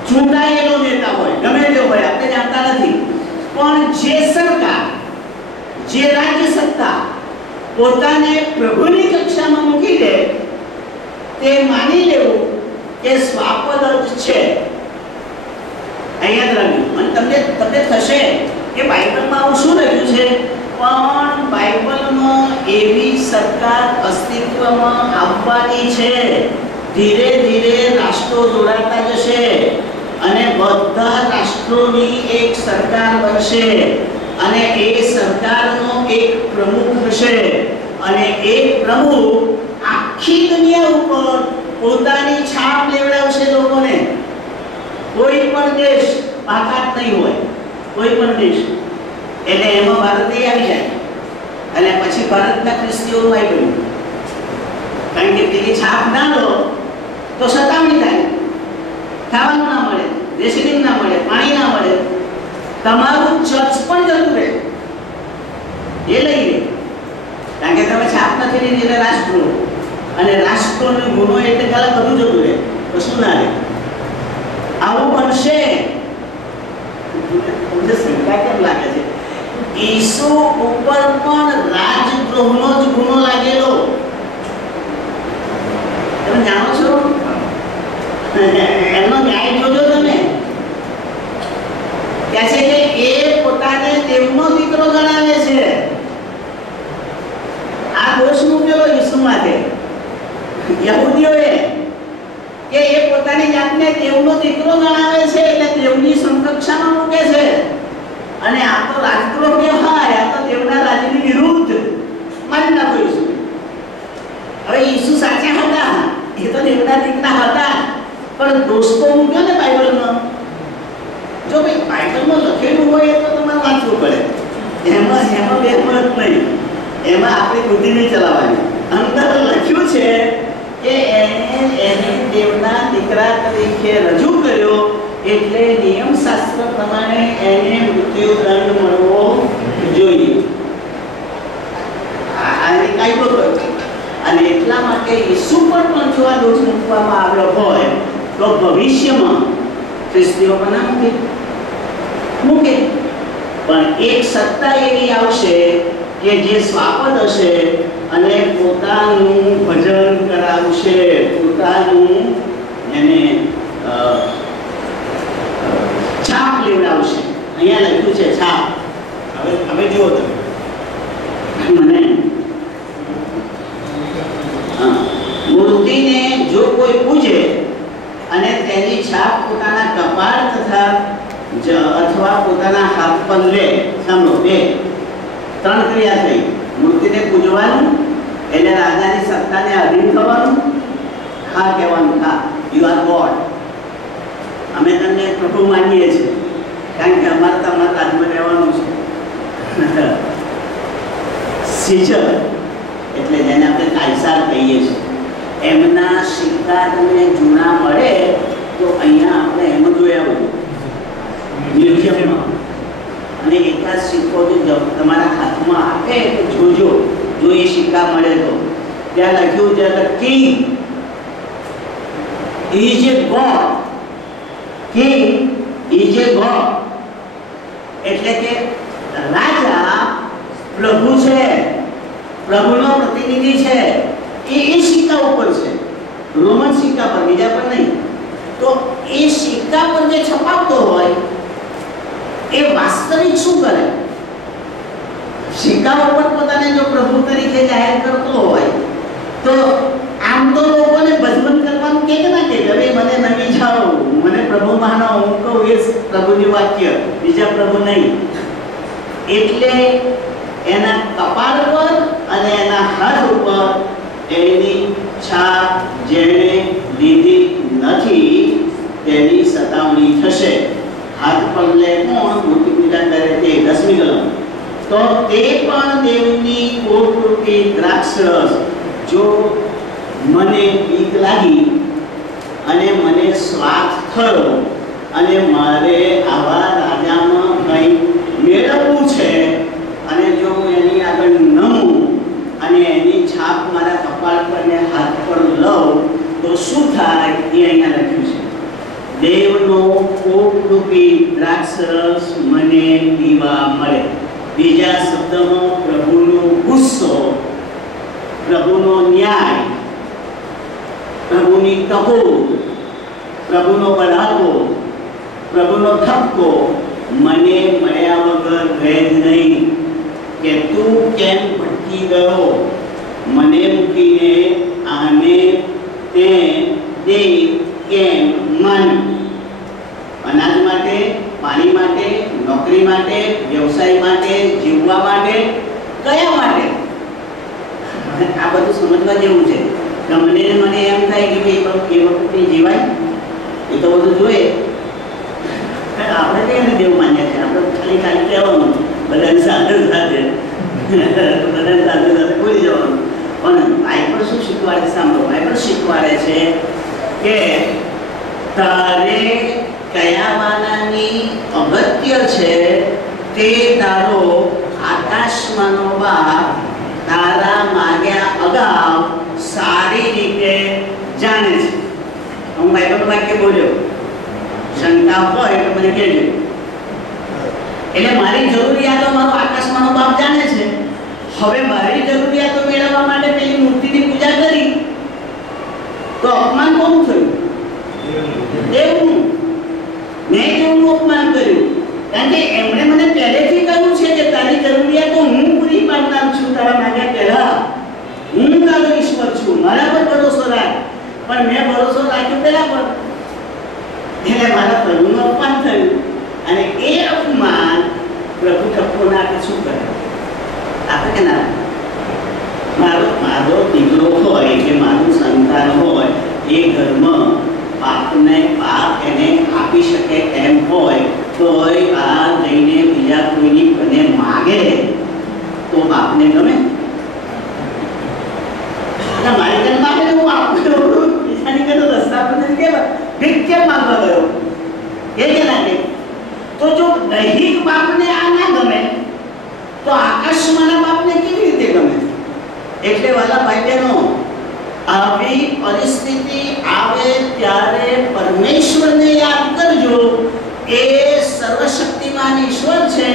ચૂંટાયેલો નેતા હોય, ગમે તે હોય, આપણે જાણતા નથી. પણ જે સરકાર, જે રાજ્ય સત્તા પોતાને પ્રભુની કક્ષામાં મૂકી દે તે માની લેવું કે સ્વાપદ જ છે. અહીંયા રાખજો. અને તમને થશે કે બાઇબલમાં આવું શું લખ્યું છે? પણ બાઇબલમાં એવી સરકાર અસ્તિત્વમાં આવવાની છે. ધીરે ધીરે રાષ્ટ્રો જોડાતા જશે અને બધા રાષ્ટ્રોની એક સરકાર બનશે, અને એ સરકારનો એક પ્રમુખ હશે, અને એ પ્રમુખ આખી દુનિયા ઉપર પોતાની છાપ લેવડાવશે લોકોને. કોઈ પણ દેશ બાકાત નહીં હોય, કોઈ પણ દેશ. એટલે એમાં ભારત આવી જાય, અને પછી ભારતના ખ્રિસ્તીઓનું આવી ગયું. કારણ કે તેની છાપ ના લો તો સતામણી થાય, ખાવાનું ના મળે, રેસિડિંગ ના મળે, પાણી ના મળે, તમારું ચર્ચ પણ જતું રહે, એ લઈ લે. કારણ કે તમે છાપ નથી લીધી એટલે રાષ્ટ્રો, અને રાષ્ટ્રોનો ગુનો એટલે પહેલા બધું જતું રહે, કશું ના રહે. આવું બનશે. તમને શંકા કેમ લાગે છે? ઈસુ ઉપર પણ રાજદ્રોહનો જ ગુનો લાગેલો, તમે જાણો છો? એમનો ન્યાય જોજો તમે. કહે છે કે એ પોતાને દેવનો દીકરો ગણાવે છે. આ દોષ મૂકેલો ઈસુ માટે યહૂદીઓએ, કે એ પોતાની જાતને દેવનો દીકરો ગણાવે છે, એટલે દેવની સમકક્ષામાં મૂકે છે. અને આ તો રાજદ્રોહ કહેવાય, આ તો દેવના રાજની વિરુદ્ધ માની નાખો ઈસુ. હવે ઈસુ સાચા હતા, એ તો દેવના દીકરા હતા, પણ દોષ તો મૂક્યો ને બાઇબલમાં. જો ભાઈ બાઇબલમાં લખેલું હોય તો તમારે વાંચવું પડે, એમાં બે મત નહીં, એમાં આપણી બુદ્ધિ નહીં ચલાવવાની. અંદર લખ્યું છે કે એને દેવના દીકરા તરીકે રજૂ કર્યો, એટલે નિયમ શાસ્ત્ર પ્રમાણે એને મૃત્યુદંડ મળવો જોઈએ. આની કાયદો કર્યો, અને એટલા માટે ઈસુ પર પણ જો આ દોષ મૂકવામાં આવ્યો હોય તો ભવિષ્યમાં ખ્રિસ્તીઓ પણ ના મૂકે. પણ એક સત્તા એવી આવશે કે જે સ્વાપદ હશે અને પોતાનું ભજન કરાવશે, પોતાનું એને છાપ લેવડાવશે. અહીંયા લખ્યું છે છાપ. હવે જુઓ તમે, મને મૂર્તિને જો કોઈ પૂજે અને તેની છાપ પોતાના કપાળ અથવા પોતાના હાથ પર લે, સાંભળો, બે ત્રણ ક્રિયા થઈ. મૂર્તિને પૂજવાનું, એને રાજાની સત્તાને અધીન થવાનું, હા કહેવાનું, હા યુ આર ગોડ, અમે તમને પ્રભુ માનીએ છીએ, કારણ કે અમારે તમારા રાજમાં રહેવાનું છે. સીઝર એટલે જેને આપણે કાયસાર કહીએ છીએ, એમના સિક્કા તમને જૂના મળે તો અહીંયા આપણે એમ જોયા હોય મ્યુઝિયમમાં. અને એકાદ સિક્કો જો તમારા હાથમાં આપે તો જોજો, જો એ સિક્કા મળે તો ત્યાં લખ્યું છે કે king is A God, king is A God, એટલે કે રાજા પ્રભુ છે, પ્રભુનો પ્રતિનિધિ છે. એ સિક્કા ઉપર છે, રોમન સિક્કા પર, બીજા પર નહીં. તો એ સિક્કા પર જે છપાવતો હોય એ વાસ્તવિક શું કરે? સિક્કા ઉપર પોતાને જો પ્રભુ તરીકે જાહેર કરતો હોય તો આમ તો લોકોને ભજન કરવાનું કે ના કે હવે મને નમી જાઓ, મને પ્રભુ માનો, હું કહું એ પ્રભુનું વાક્ય, બીજા પ્રભુ નહીં. એટલે એના કપાળ પર અને એના હાથ ઉપર એની છાપ જેણે લીધી નથી તેની સતાવણી થશે. હાથ પગલે કોણ મૂર્તિ પૂજા કરે તે 10મી કલમ. તો તે પણ દેવની કોટરૂપી દ્રાક્ષરસ. જો મને બીક લાગી અને મને સ્વાદ થયો અને મારે આવા રાજામાં કંઈ મેળવવું છે, અને જો હું એની આગળ નમું અને એની છાપ મારા કપાળ પર ને હાથ પર લઉં તો શું થાય? એ અહીંયા લખ્યું છે. દેવનો કોપરૂપી દ્રાક્ષરસ મને પીવા મળે. બીજા શબ્દમાં પ્રભુનો ગુસ્સો, પ્રભુનો ન્યાય, પ્રભુની તકો, પ્રભુનો બળાવો, પ્રભુનો ઠપકો મને મળ્યા વગર રહે નહીં. કે તું કેમ ભટકી ગયો, મને મૂકીને આને તે દે કેમ માન? અનાજ માટે, પાણી માટે, નોકરી માટે, વ્યવસાય માટે, જીવવા માટે, કયા માટે? આ બધું સમજવા જેવું છે. તમને મને એમ થાય કે એ વખતે જીવાય, એ તો બધું જોઈએ. આપણે કઈને દેવ માન્યા છે, આપણે ખાલી કહેવાનું બધાની સાથે બોલી જવાનું. પણ બાઇબલ શું શીખવાડે? સાંભળો, બાઇબલ શીખવાડે છે કે તારે કયા વાનાની અગત્ય છે તે તારો આકાશમાંનો બાપ તારા માગ્યા અગાઉ સારી રીતે જાણે છે. હું બાઇબલ વાક્ય બોલ્યો, શંકા હોય તો મને કહેજો. એટલે મારી જરૂરિયાતો મારો આકાશમાંનો બાપ જાણે છે. હવે મારી જરૂરિયાતો મેળવવા માટે પેલી મૂર્તિની પૂજા કરી તો અપમાન કોનું થયું? દેવનું. મેં દેવનું અપમાન કર્યું, કારણ કે એમણે મને પહેલેથી કહ્યું છે કે તારી જરૂરિયાતો હું પૂરી પાડનાર છું. તારા માગ્યા પહેલા હું તારો ઈશ્વર છું, મારા પર ભરોસો રાખ. પણ મેં ભરોસો રાખ્યો પેલા પર, એટલે મારા પ્રભુનું અપમાન થયું. અને એ અપમાન પ્રભુ ઠપકો નાખે શું કરે? આપણે કે ના, મારો દીકરો હોય કે મારું સંતાન હોય એ ઘરમાં પાપને પાપ એને આપી શકે એમ હોય તોય બહાર જઈને બીજા કોઈની મને માગે તો બાપને ગમે? મારી ઘર માગે હું આપું, બીજાની ઘર રસ્તા પર ભીખ કેમ માંગવા ગયો? એ કે લાગે. તો જો દૈહિક બાપને આ ના ગમે તો આકાશમાંના બાપને કેવી રીતે ગમે? એટલે વાલા ભાઈ બહેનો, આવી પરિસ્થિતિ આવે ત્યારે પરમેશ્વરને યાદ કરજો. એ સર્વશક્તિમાન ઈશ્વર છે,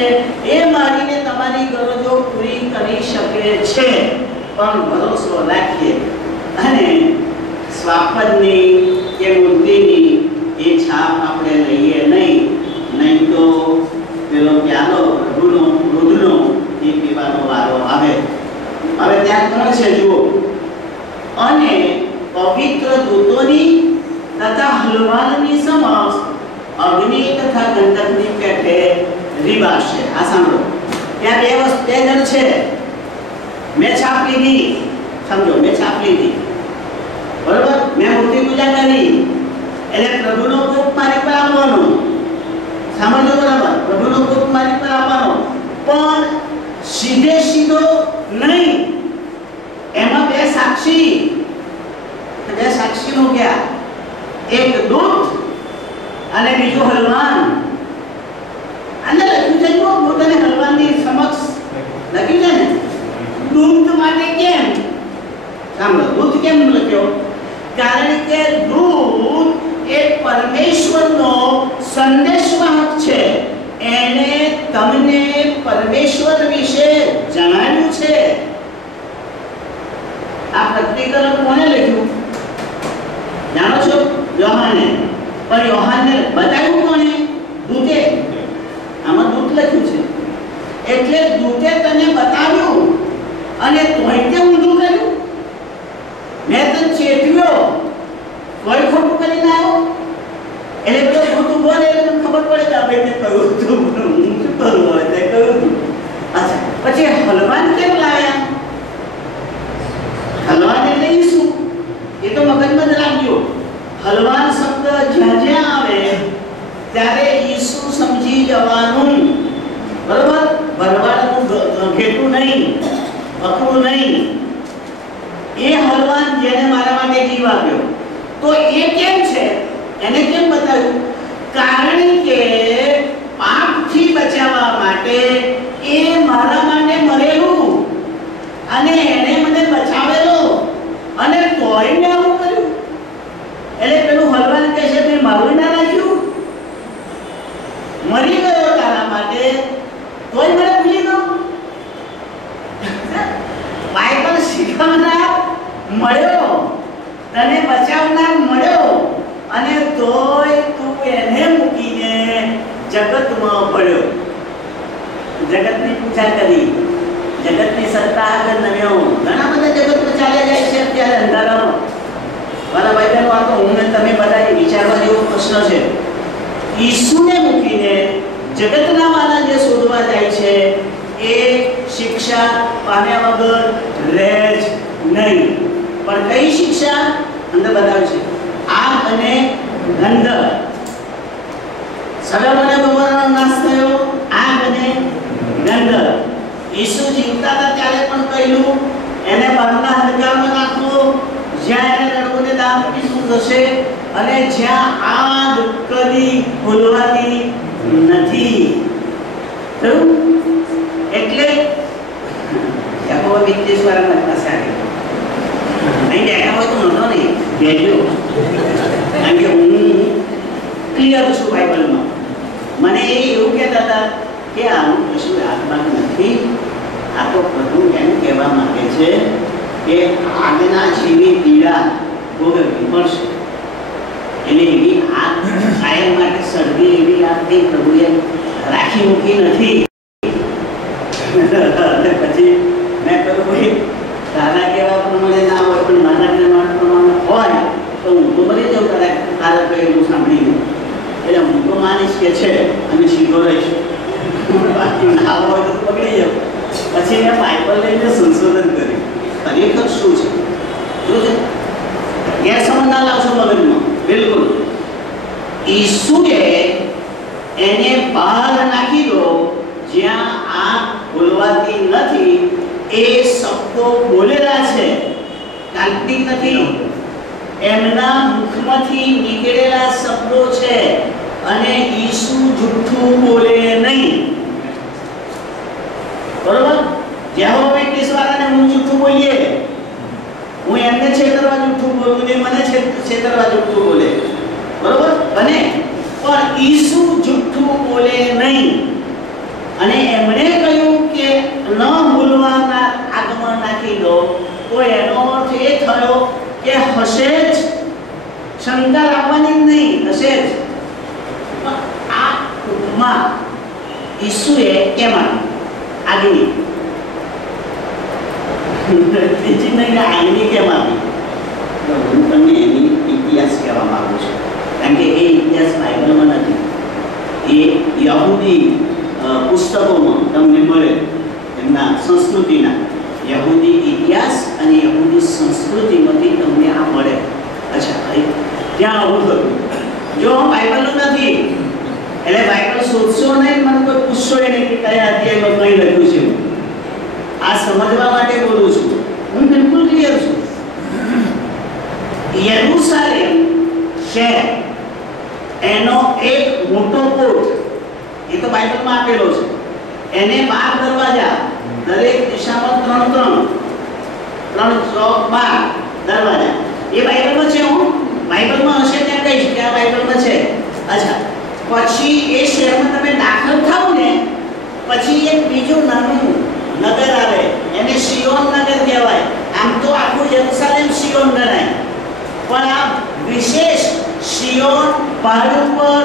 એ મારીને તમારી ગરજો પૂરી કરી શકે છે. પણ ભરોસો રાખીએ અને સ્વાપદની કે મૂર્તિની એ છાપ આપણે લઈએ નહીં તો પેલો પ્યાલો પ્રભુનો ક્રોધનો એ પીવાનો વારો આવે. હવે ત્યાં કોણ છે જુઓ. અને પવિત્ર દૂતોની તથા હલવાનની સમક્ષ અગ્નિ તથા ગંધકની પેઠે રીબાશે. આ સાંભળો, ત્યાં બે જણ છે. મેં છાપ લીધી, સમજો, મેં છાપ લીધી, બરોબર? મેં મૂર્તિ પૂજા કરી એટલે પ્રભુનો કોપ મારી પર આવવાનો. સમજો બરાબર? પ્રભુનો કોપ મારી પર આવવાનો, પણ સીધે સીધો નહીં. એમાં બે સાક્ષી નો ગયા, એક દૂત અને બીજો હલવાન. અને લખ્યું છે જો દૂત અને હલવાનની સમક્ષ લખ્યું છે ને. દૂત માટે કેમ? સાંભળો, દૂત કેમ લખ્યો? કારણ કે દૂત એ પરમેશ્વરનો સંદેશવાહક છે. એને તમને પરમેશ્વર વિશે જણાવ્યું છે. આ પ્રતિકરણ કોને લખ્યું જાણો છો? યોહાને. પણ યોહાનને બતાવ્યું કોને? દૂતે. આમાં દૂત લખ્યું છે એટલે દૂતે તને બતાવ્યું અને તોય તે ઊંધું કર્યું. મેં તને ચેતવ્યો, કોઈ ખોટું કરીને આવ્યો. એટલે પેલો ખોટું બોલે એટલે તમને ખબર પડે કે આપણે કહ્યું હતું, હું શું કરું હોય તે કહ્યું હતું. અચ્છા, પછી હલવાન કેમ લાવ્યા? હલવાન એટલે ઈસુ. એ તો મગજમાં જ રાખજો. હલવાન શબ્દ જ્યાં જ્યાં આવે ત્યારે ઈસુ સમજી જવાનું, બરોબર? ભરવાડનું ઘેટું નહીં, અકડું નહીં. એ હલવાન જેને મારા માટે જીવ આપ્યો. તો એ કેમ છે? એને કેમ બતાવ્યું? કારણ કે પાપથી બચાવવા માટે એ મારા માટે મરેલું અને એને મને બચાવેલો અને તોય મેં આવું કર્યું. એટલે પેલું હલવાન કહે છે મેં મારું ના રાખ્યું, મરી ગયો તારા માટે, તોય મને ભૂલી ગયો. બાઇબલ શીખવનાર મળ્યો, તને બચાવનાર મળ્યો અને તોય તું એને મૂકીને જગતમાં પડ્યો. જગતની પૂજા કરી, જગતની સત્તા આગળ નમ્યો. ઘણા બધા જગતમાં ચાલ્યા જાય છે અત્યારે અંધારામાં. મારા ભાઈ બહેનો, આ તો હું ને તમે બધા વિચારવા જેવો પ્રશ્ન છે. ઈસુને મૂકીને જગતના વાલા જે શોધવા જાય છે એ શિક્ષા પામ્યા વગર રહે જ નહીં. પણ કઈ શિક્ષા? અંદર બતાવે છે, આગ અને ગંધક. સદમ અને ગોમોરાનો નાશ થયો, આગ અને ગંધક. ઈસુ જીવતા હતા ત્યારે પણ કહ્યું એને બહારના અંધકારમાં નાખો, જ્યાં એને રડવું ને દામ પીસવું થશે અને જ્યાં આગ કદી ભૂલવાતી નથી. એટલે યાકોબ વિદ્યેશ્વર પાસે આવી નહીં બેઠા હોય તો નહોતો નહીં બેઠો, કારણ કે હું ક્લિયર છું બાઇબલમાં. મને એવું કહેતા હતા કે આનું કશું આત્મા નથી, આ તો પ્રભુ એમ કહેવા માંગે છે કે આગના જેવી પીડા ભોગવવી પડશે. એટલે એવી આગ કાયમ માટે સળગી એવી આગ પ્રભુએ રાખી મૂકી નથી. પછી મેં કહ્યું ભાઈ તારા કેવા પ્રમાણે ના હોય પણ મારા પ્રમાણે હોય તો હું તો મરી જાઉં તારા કહેલું સાંભળીને. એટલે હું તો માનીશ કે છે અને સીધો રહીશ, બાકી ના હોય તો પકડી જાઉં. પછી મેં બાઇબલ લઈને સંશોધન કર્યું ખરેખર શું છે. શું છે ગેરસમજ ના લાવશો મગજમાં. બિલકુલ ઈસુએ એને બહાર નાખી દો જ્યાં આ બોલવાતી નથી. એ શબ્દો બોલેલા છે, કાલ્પનિક નથી, એમના મુખમાંથી નીકળેલા શબ્દો છે. અને ઈસુ જૂઠું બોલે નહીં. બરોબર? જેહોવા વિટનેસવાળાને હું જૂઠું બોલીએ, હું એમને છેતરવા જૂઠું બોલું ને મને છેતરવા જૂઠું બોલે. બરોબર? બને પણ ઈસુ જૂઠું બોલે નહીં. અને એમણે કહ્યું કે ન ભૂલવાના આગમાં નાખી દો, તો એનો અર્થ એ થયો કે હશે જ, શંકા રાખવાની નહીં, હશે જ. આ ઉપમા ઈસુએ કેમ આપી? આગની બીજી નહીં, આગની કેમ આપી? હું તમને એની ઇતિહાસ કહેવા માંગુ છું, કારણ કે એ ઇતિહાસ બાઇબલમાં નથી, એ યહૂદી પુસ્તકોમાં તમને મળે. એમના સંસ્કૃતિના યહૂદી ઇતિહાસ અને યહૂદી સંસ્કૃતિમાંથી તમને આ મળે. અચ્છા, ત્યાં આવું થતું. જો બાઇબલનું નથી એટલે બાઇબલ શોધશો નહીં, મને કોઈ પૂછશો નહીં કે કયા અધ્યાયમાં કંઈ લખ્યું છે. આ સમજવા માટે બોલું છું, હું બિલકુલ ક્લિયર છું. યરૂશાલેમ શહેર એનો એક મોટો કોટ, એ તો બાઇબલમાં આપેલો છે. એને 12 દરવાજા, દરેક દિશામાં 3 ચોક 12 દરવાજા. એ બાઇબલમાં છે. હું બાઇબલમાં હશે ત્યાં કહીશ કે આ બાઇબલમાં છે. અચ્છા, પછી એ શહેરમાં તમે દાખલ થાવ ને પછી એક બીજું નાનું નગર આવે, એને સિયોન નગર કહેવાય. આમ તો આખું યરૂશાલેમ સિયોન ગણાય, પણ આ વિશેષ સિયોન પહાડ ઉપર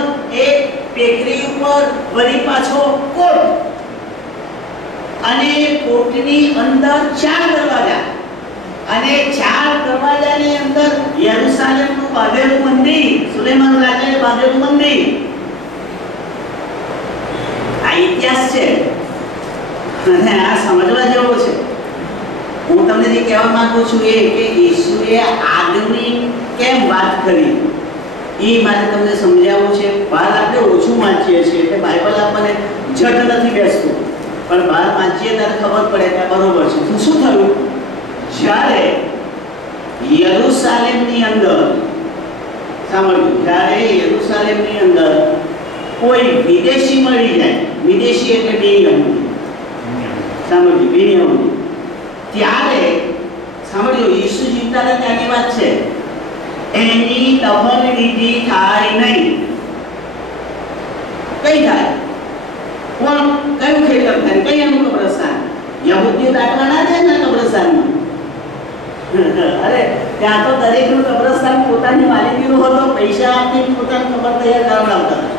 એક ટેકરી ઉપર વળી પાછો કોટ, અને કોટની અંદર 4 દરવાજા, અને 4 દરવાજાની અંદર યરૂશાલેમનું બાંધેલું મંદિર, સુલેમાન રાજાએ બાંધેલું મંદિર. આ ઇતિહાસ છે અને આ સમજવા જેવો છે. હું તમને જે કહેવા માંગુ છું એ કે ઈસુએ આગની કેમ વાત કરી એ મારે તમને સમજાવવું છે. બહાર આપણે ઓછું વાંચીએ છીએ એટલે બાઇબલ આપણને જટ નથી બેસતું, પણ બહાર વાંચીએ ત્યારે ખબર પડે કે બરોબર છે. તો શું થયું? જ્યારે યરૂશાલેમની અંદર, સાંભળ્યું, જ્યારે યરૂશાલેમની અંદર કોઈ વિદેશી મળી જાય, વિદેશી એટલે બેયહૂદી, સાંભળ્યું, બેયહૂદી, ત્યારે સાંભળ્યું, ઈસુ જીવતા હતા ત્યાંની વાત છે, એની દફન વિધિ થાય નહીં. કઈ થાય? કોણ કયું ખેતર થાય? કઈ એનું કબ્રસ્તાન? યહૂદીઓ દાટવા ના દે ને કબ્રસ્તાનમાં. અરે ત્યાં તો દરેકનું કબ્રસ્તાન પોતાની માલિકીનું હતો, પૈસા આપીને પોતાની કબર તૈયાર કરાવડાવતા હતા.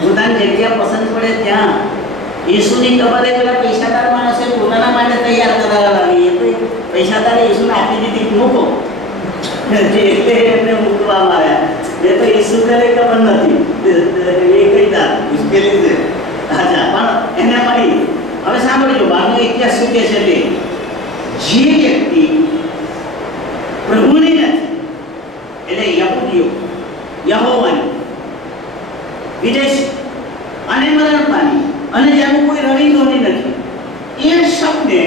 પોતાની જગ્યા પસંદ પડે ત્યાં. ઈસુની કબર એ પેલા પૈસાદાર માણસે પોતાના માટે તૈયાર કરાવડાવી, એ તો પૈસાદારે ઈસુને આપી દીધી, મૂકો. એટલે એમને મૂકવામાં આવ્યા. એ તો ઈસુ કરે ખબર નથી, એ કઈ મુશ્કેલી છે. અચ્છા, પણ એને મળી. હવે સાંભળજો, બહારનો ઇતિહાસ શું કહે છે તે, જે વ્યક્તિ પ્રભુની નથી, એટલે યહૂદીઓ, યહોવાની, વિદેશી અને મરણ પામી, અને જેનું કોઈ રણીધોની નથી, એ શબ્દને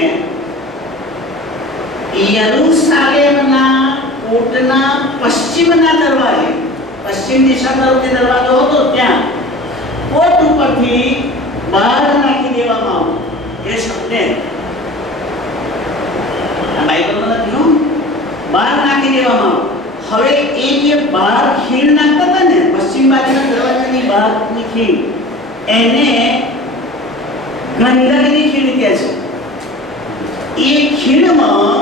યરૂશાલેમના કોટના પશ્ચિમના દરવાજે પશ્ચિમ દિશા તરફ જે દરવાજો હતો ત્યાં કોટ ઉપરથી બહાર નાખી દેવામાં આવ્યું એ શબ્દને આ બાઇબલમાં લખ્યું બહાર નાખી દેવામાં આવ્યું। હવે એ જે બહાર ખીણ નાખતા હતા ને પશ્ચિમ બાજુના દરવાજાની બહારની ખીણ એને ગંધકની ખીણ કહે છે। એ ખીણમાં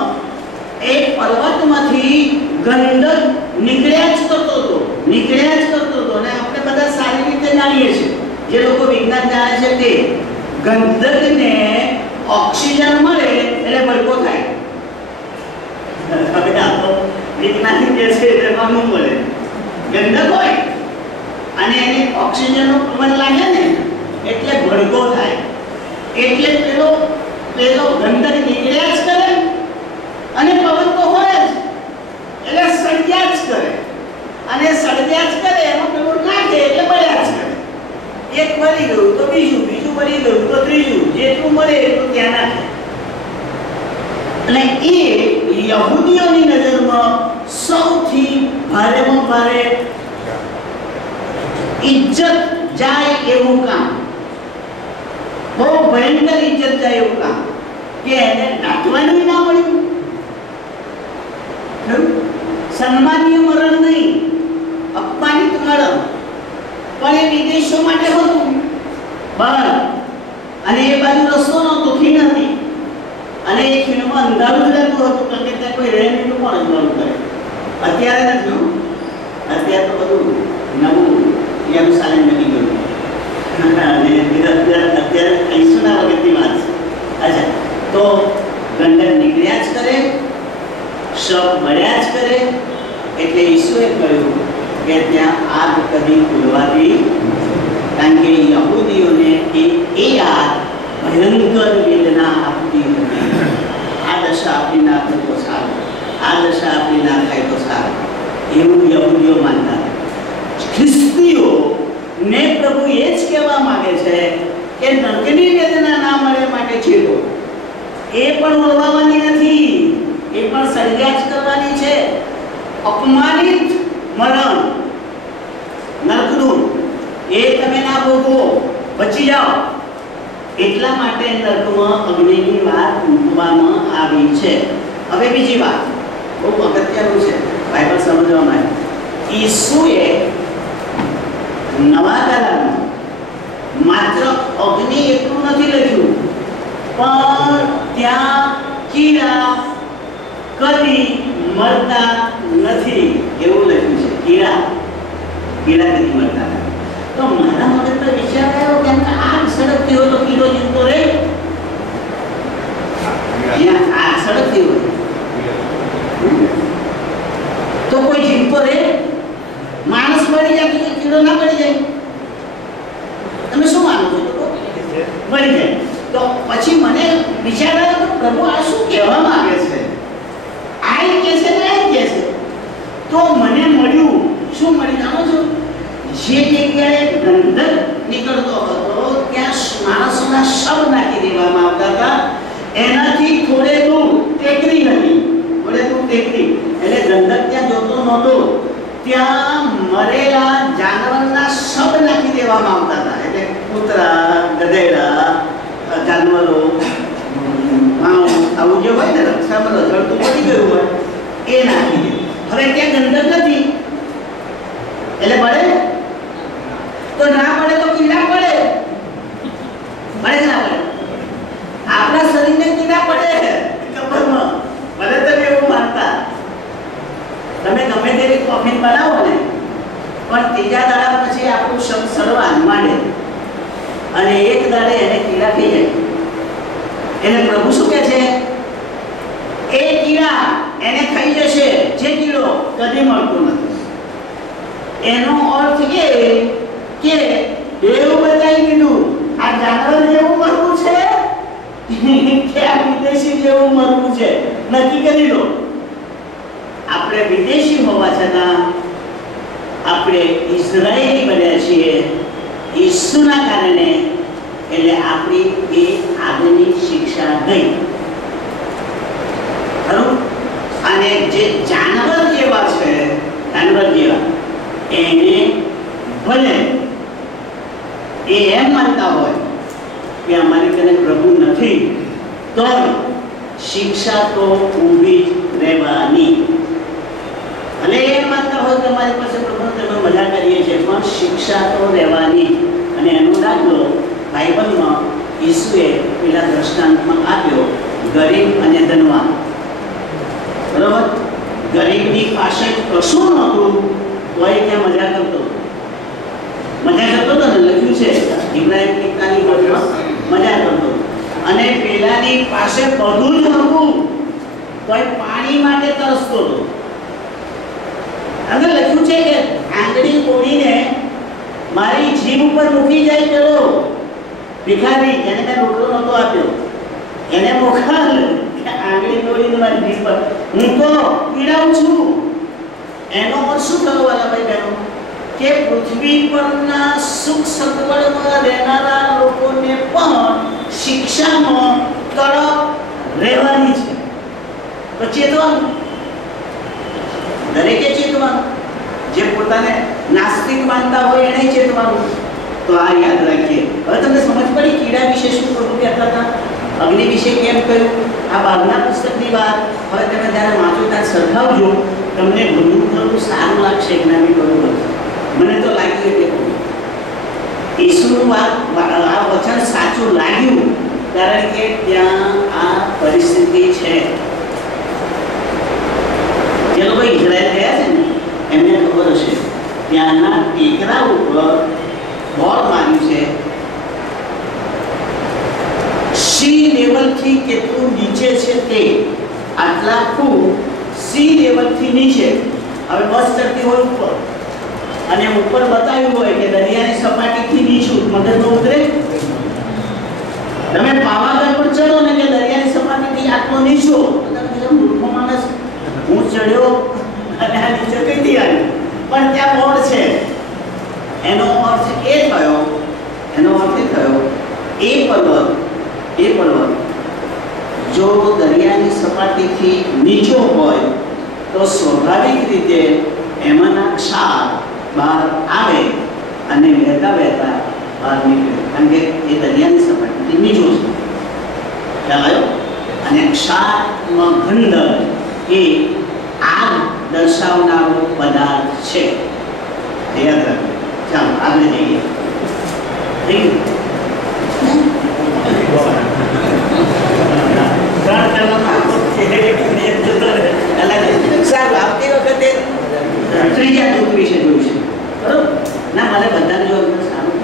એક પર્વતમાંથી ગંધક નીકળ્યા જ કરતો હતો અને આપણે બધા સારી રીતે જાણીએ છીએ જે લોકો વિજ્ઞાન જાણે છે તે ગંધકને ઓક્સિજન મળે એટલે ભડકો થાય। હવે આ તો વિજ્ઞાન જે છે એમાં ન મળે ગંધક હોય અને એને ઓક્સિજનનો પવન લાગે ને એટલે ભડકો થાય એટલે પેલો ગંધક નીકળ્યા જ કરે અને પવન તો હોય જ એટલે સળગ્યા જ કરે અને સળગ્યા જ કરે એમાં પેલું નાખે એટલે બળ્યા જ કરે। એક બળી ગયું તો બીજું બળી ગયું તો ત્રીજું જેટલું મળે એટલું ત્યાં નાખે। અને એ યહૂદીઓની નજરમાં સૌથી ભારેમાં ભારે ઇજ્જત જાય એવું કામ, બહુ ભયંકર ઇજ્જત જાય એવું કામ કે એને દાટવાનું ના મળ્યું। સન્માનીય મરણ નહીં, અપમાનિત મરણ, પણ એ વિદેશો માટે હતું બહાર અને એ બાજુ રસ્તો નહોતો, ખીણ હતી અને એ ખીણમાં અંધારું જ રહેતું હતું કારણ કે ત્યાં કોઈ રહે નહીં તો કોણ અંધારું કરે। અત્યારે નથી, અત્યારે તો બધું નવું યરુશલેમ બની ગયું અને અત્યારે ઈસુના વખતની વાત છે। અચ્છા, તો ગંધક નીકળ્યા જ કરે, શબ મળ્યા જ કરે એટલે ઈસુએ કહ્યું કે ત્યાં આગ કદી ખુલવાથી, કારણ કે યહૂદીઓને એ આગ ભયંકર વેદના આપતી હતી। આ દશા આપણી ના થાય તો સારું, આ દશા આપણી ના થાય તો સારું, એવું યહૂદીઓ માનતા હતા। ખ્રિસ્તીઓ ને પ્રભુ એ જ કહેવા માંગે છે કે નરકની વેદના ના મળે માટે છેડો, એ પણ ઓળવાની નથી, એ પણ સળગ્યા જ કરવાની છે। અપમાનિત મરણ નરકનું એ તમે ના ભોગવો, બચી જાઓ એટલા માટે નરકમાં અગ્નિની વાત મૂકવામાં આવી છે। હવે બીજી વાત બહુ અગત્યનું છે બાઇબલ સમજવા માટે, ઈસુએ નવા કરારમાં માત્ર અગ્નિ એટલું નથી લખ્યું પણ ત્યાં કીડા કદી મરતા નથી એવું લખ્યું છે। કીડા કદી મરતા નથી। તો મારા મગજ પર વિચાર આવ્યો કે આગ સળગતી હોય તો કીડો જીવતો રહે? જ્યાં આગ સળગતી હોય તો કોઈ જીવતો રહે? માણસ મરી જાય તો કીડો ના મરી જાય? તમે શું માનો છો? મરી જાય। તો પછી મને વિચાર આવ્યો કે પ્રભુ આ શું કહેવા માંગે છે? આ કહે છે ને આ કહે છે તો મને મળ્યું શું મળ્યું જાણો છો? જે જગ્યાએ ગંધક નીકળતો હતો ત્યાં માણસોના શબ નાખી દેવામાં આવતા હતા, એનાથી થોડે દૂર ટેકરી હતી, થોડે દૂર ટેકરી એટલે ગંધક ત્યાં જોતો નહોતો, ત્યાં મરેલા જાનવરના શબ નાખી દેવામાં આવતા હતા। એટલે કૂતરા, ગધેડા, જાનવરો, આવું જે હોય ને રક્ષામાં રઝળતું પડી ગયું હોય એ નાખી દે। હવે ત્યાં ગંધક નથી એટલે પડે તો ના પડે તો કીડા પડે, પડે ના પડે? આપણા શરીરને કીડા પડે કબરમાં, ભલે તમે એવું માનતા, તમે ગમે તેવી કોફી બનાવો ને પણ ત્રીજા દાડા પછી આપણું શબ સડવા માંડે અને એક દાડે એને કીડા થઈ જાય। એને પ્રભુ શું કહે છે? એ કીડા એને ખાઈ જશે જે કીડો કદી મળતો નથી। એનો અર્થ એ કે એવું બતાવી દીધું આ જાનવર જેવું મરવું છે કે આ વિદેશી જેવું મરવું છે, નક્કી કરી લો। આપણે વિદેશી હોવા છતાં આપણે ઇઝરાયેલી બન્યા છીએ ઈસુના કારણે, એટલે આપણી એ આગળની શિક્ષા ગઈ ખરું। અને જે જાનવર જેવા છે, જાનવર જેવા એને ભલે એ એમ માનતા હોય કે અમારી કને પ્રભુ નથી, તો શિક્ષા તો ઊભી જ રહેવાની. ભલે એમ માનતા હોય કે અમારી પાસે પ્રભુ તમે મજા કરીએ છીએ, પણ શિક્ષા તો રહેવાની. અને એનો દાખલો બાઇબલમાં ઈસુએ પેલા દ્રષ્ટાંતમાં આપ્યો, ગરીબ અને ધનવાન. બરોબર? ગરીબની પાસે કશું નહોતું તો એ ત્યાં મજા કરતો હતો. મજા કરતો હતો ને, લખ્યું છે ઇબ્રાહિમ પિતાની બોલમાં મજા કરતો હતો. અને પેલાની પાસે બધું જ હતું તો એ પાણી માટે તરસતો હતો. આગળ લખ્યું છે કે આંગળી તોડીને મારી જીભ ઉપર મૂકી જાય પેલો ભિખારી, જેને મેં રોટલો નહોતો આપ્યો, એને મોકલ કે આંગળી તોડીને મારી જીભ પર, હું તો પીડાઉં છું. એનો અર્થ શું થયો વાલા ભાઈ બહેનો? કે પૃથ્વી પરના સુખ સગવડમાં રહેનારા લોકોને પણ શિક્ષામાં કડક રહેવાની છે. તો ચેતવાનું, દરેકે ચેતવાનું. જે પોતાને નાસ્તિક માનતા હોય એને ચેતવાનું. તો આ યાદ રાખીએ. હવે તમને સમજ પડી કીડા વિશે શું પ્રભુ કહેતા હતા, અગ્નિ વિશે કેમ કહ્યું? આ બારના પુસ્તકની વાત હવે તમે જ્યારે વાંચો ત્યારે સરખાવજો, તમને ઘણું ઘણું સારું લાગશે. જ્ઞાની બરોબર, મને તો લાગ્યું કે ઈસુનું આ વચન સાચું લાગ્યું, કારણ કે ત્યાં આ પરિસ્થિતિ છે. જે લોકો ઇઝરાયલ ગયા છે ને એમને ખબર હશે, ત્યાંના ટેકરા ઉપર બોર્ડ માર્યું છે સી લેવલથી કેટલું નીચે છે તે, આટલા ફૂટ સી લેવલથી નીચે. હવે બસ ચડતી હોય ઉપર અને ઉપર બતાવ્યું હોય કે દરિયાની સપાટીથી નીચું, મગજમાં ઉતરે. તમે પાવાગઢ પર ચડો ને કે દરિયાની સપાટીથી આટલો નીચો, તમે મૂર્ખો માણસ, હું ચડ્યો અને આ નીચે કઈથી આવ્યું? પણ ત્યાં બોર્ડ છે. એનો અર્થ એ થયો એ પર્વત જો દરિયાની સપાટીથી નીચો હોય તો સ્વાભાવિક રીતે એમાંના ક્ષાર બહાર આવે અને વહેતા વહેતા બહાર નીકળે, કારણ કે એ દરિયાની સપાટીથી નીચો છે. ખ્યાલ આવ્યો? અને ક્ષારમાં ગંધક એ આગ દર્શાવનારો પદાર્થ છે. યાદ રાખો. ચાલો આગળ જઈએ. આવતી વખતે ત્રીજા દુઃખ વિશે જોઈશું. બરોબર ના? મને બધાને જો સારું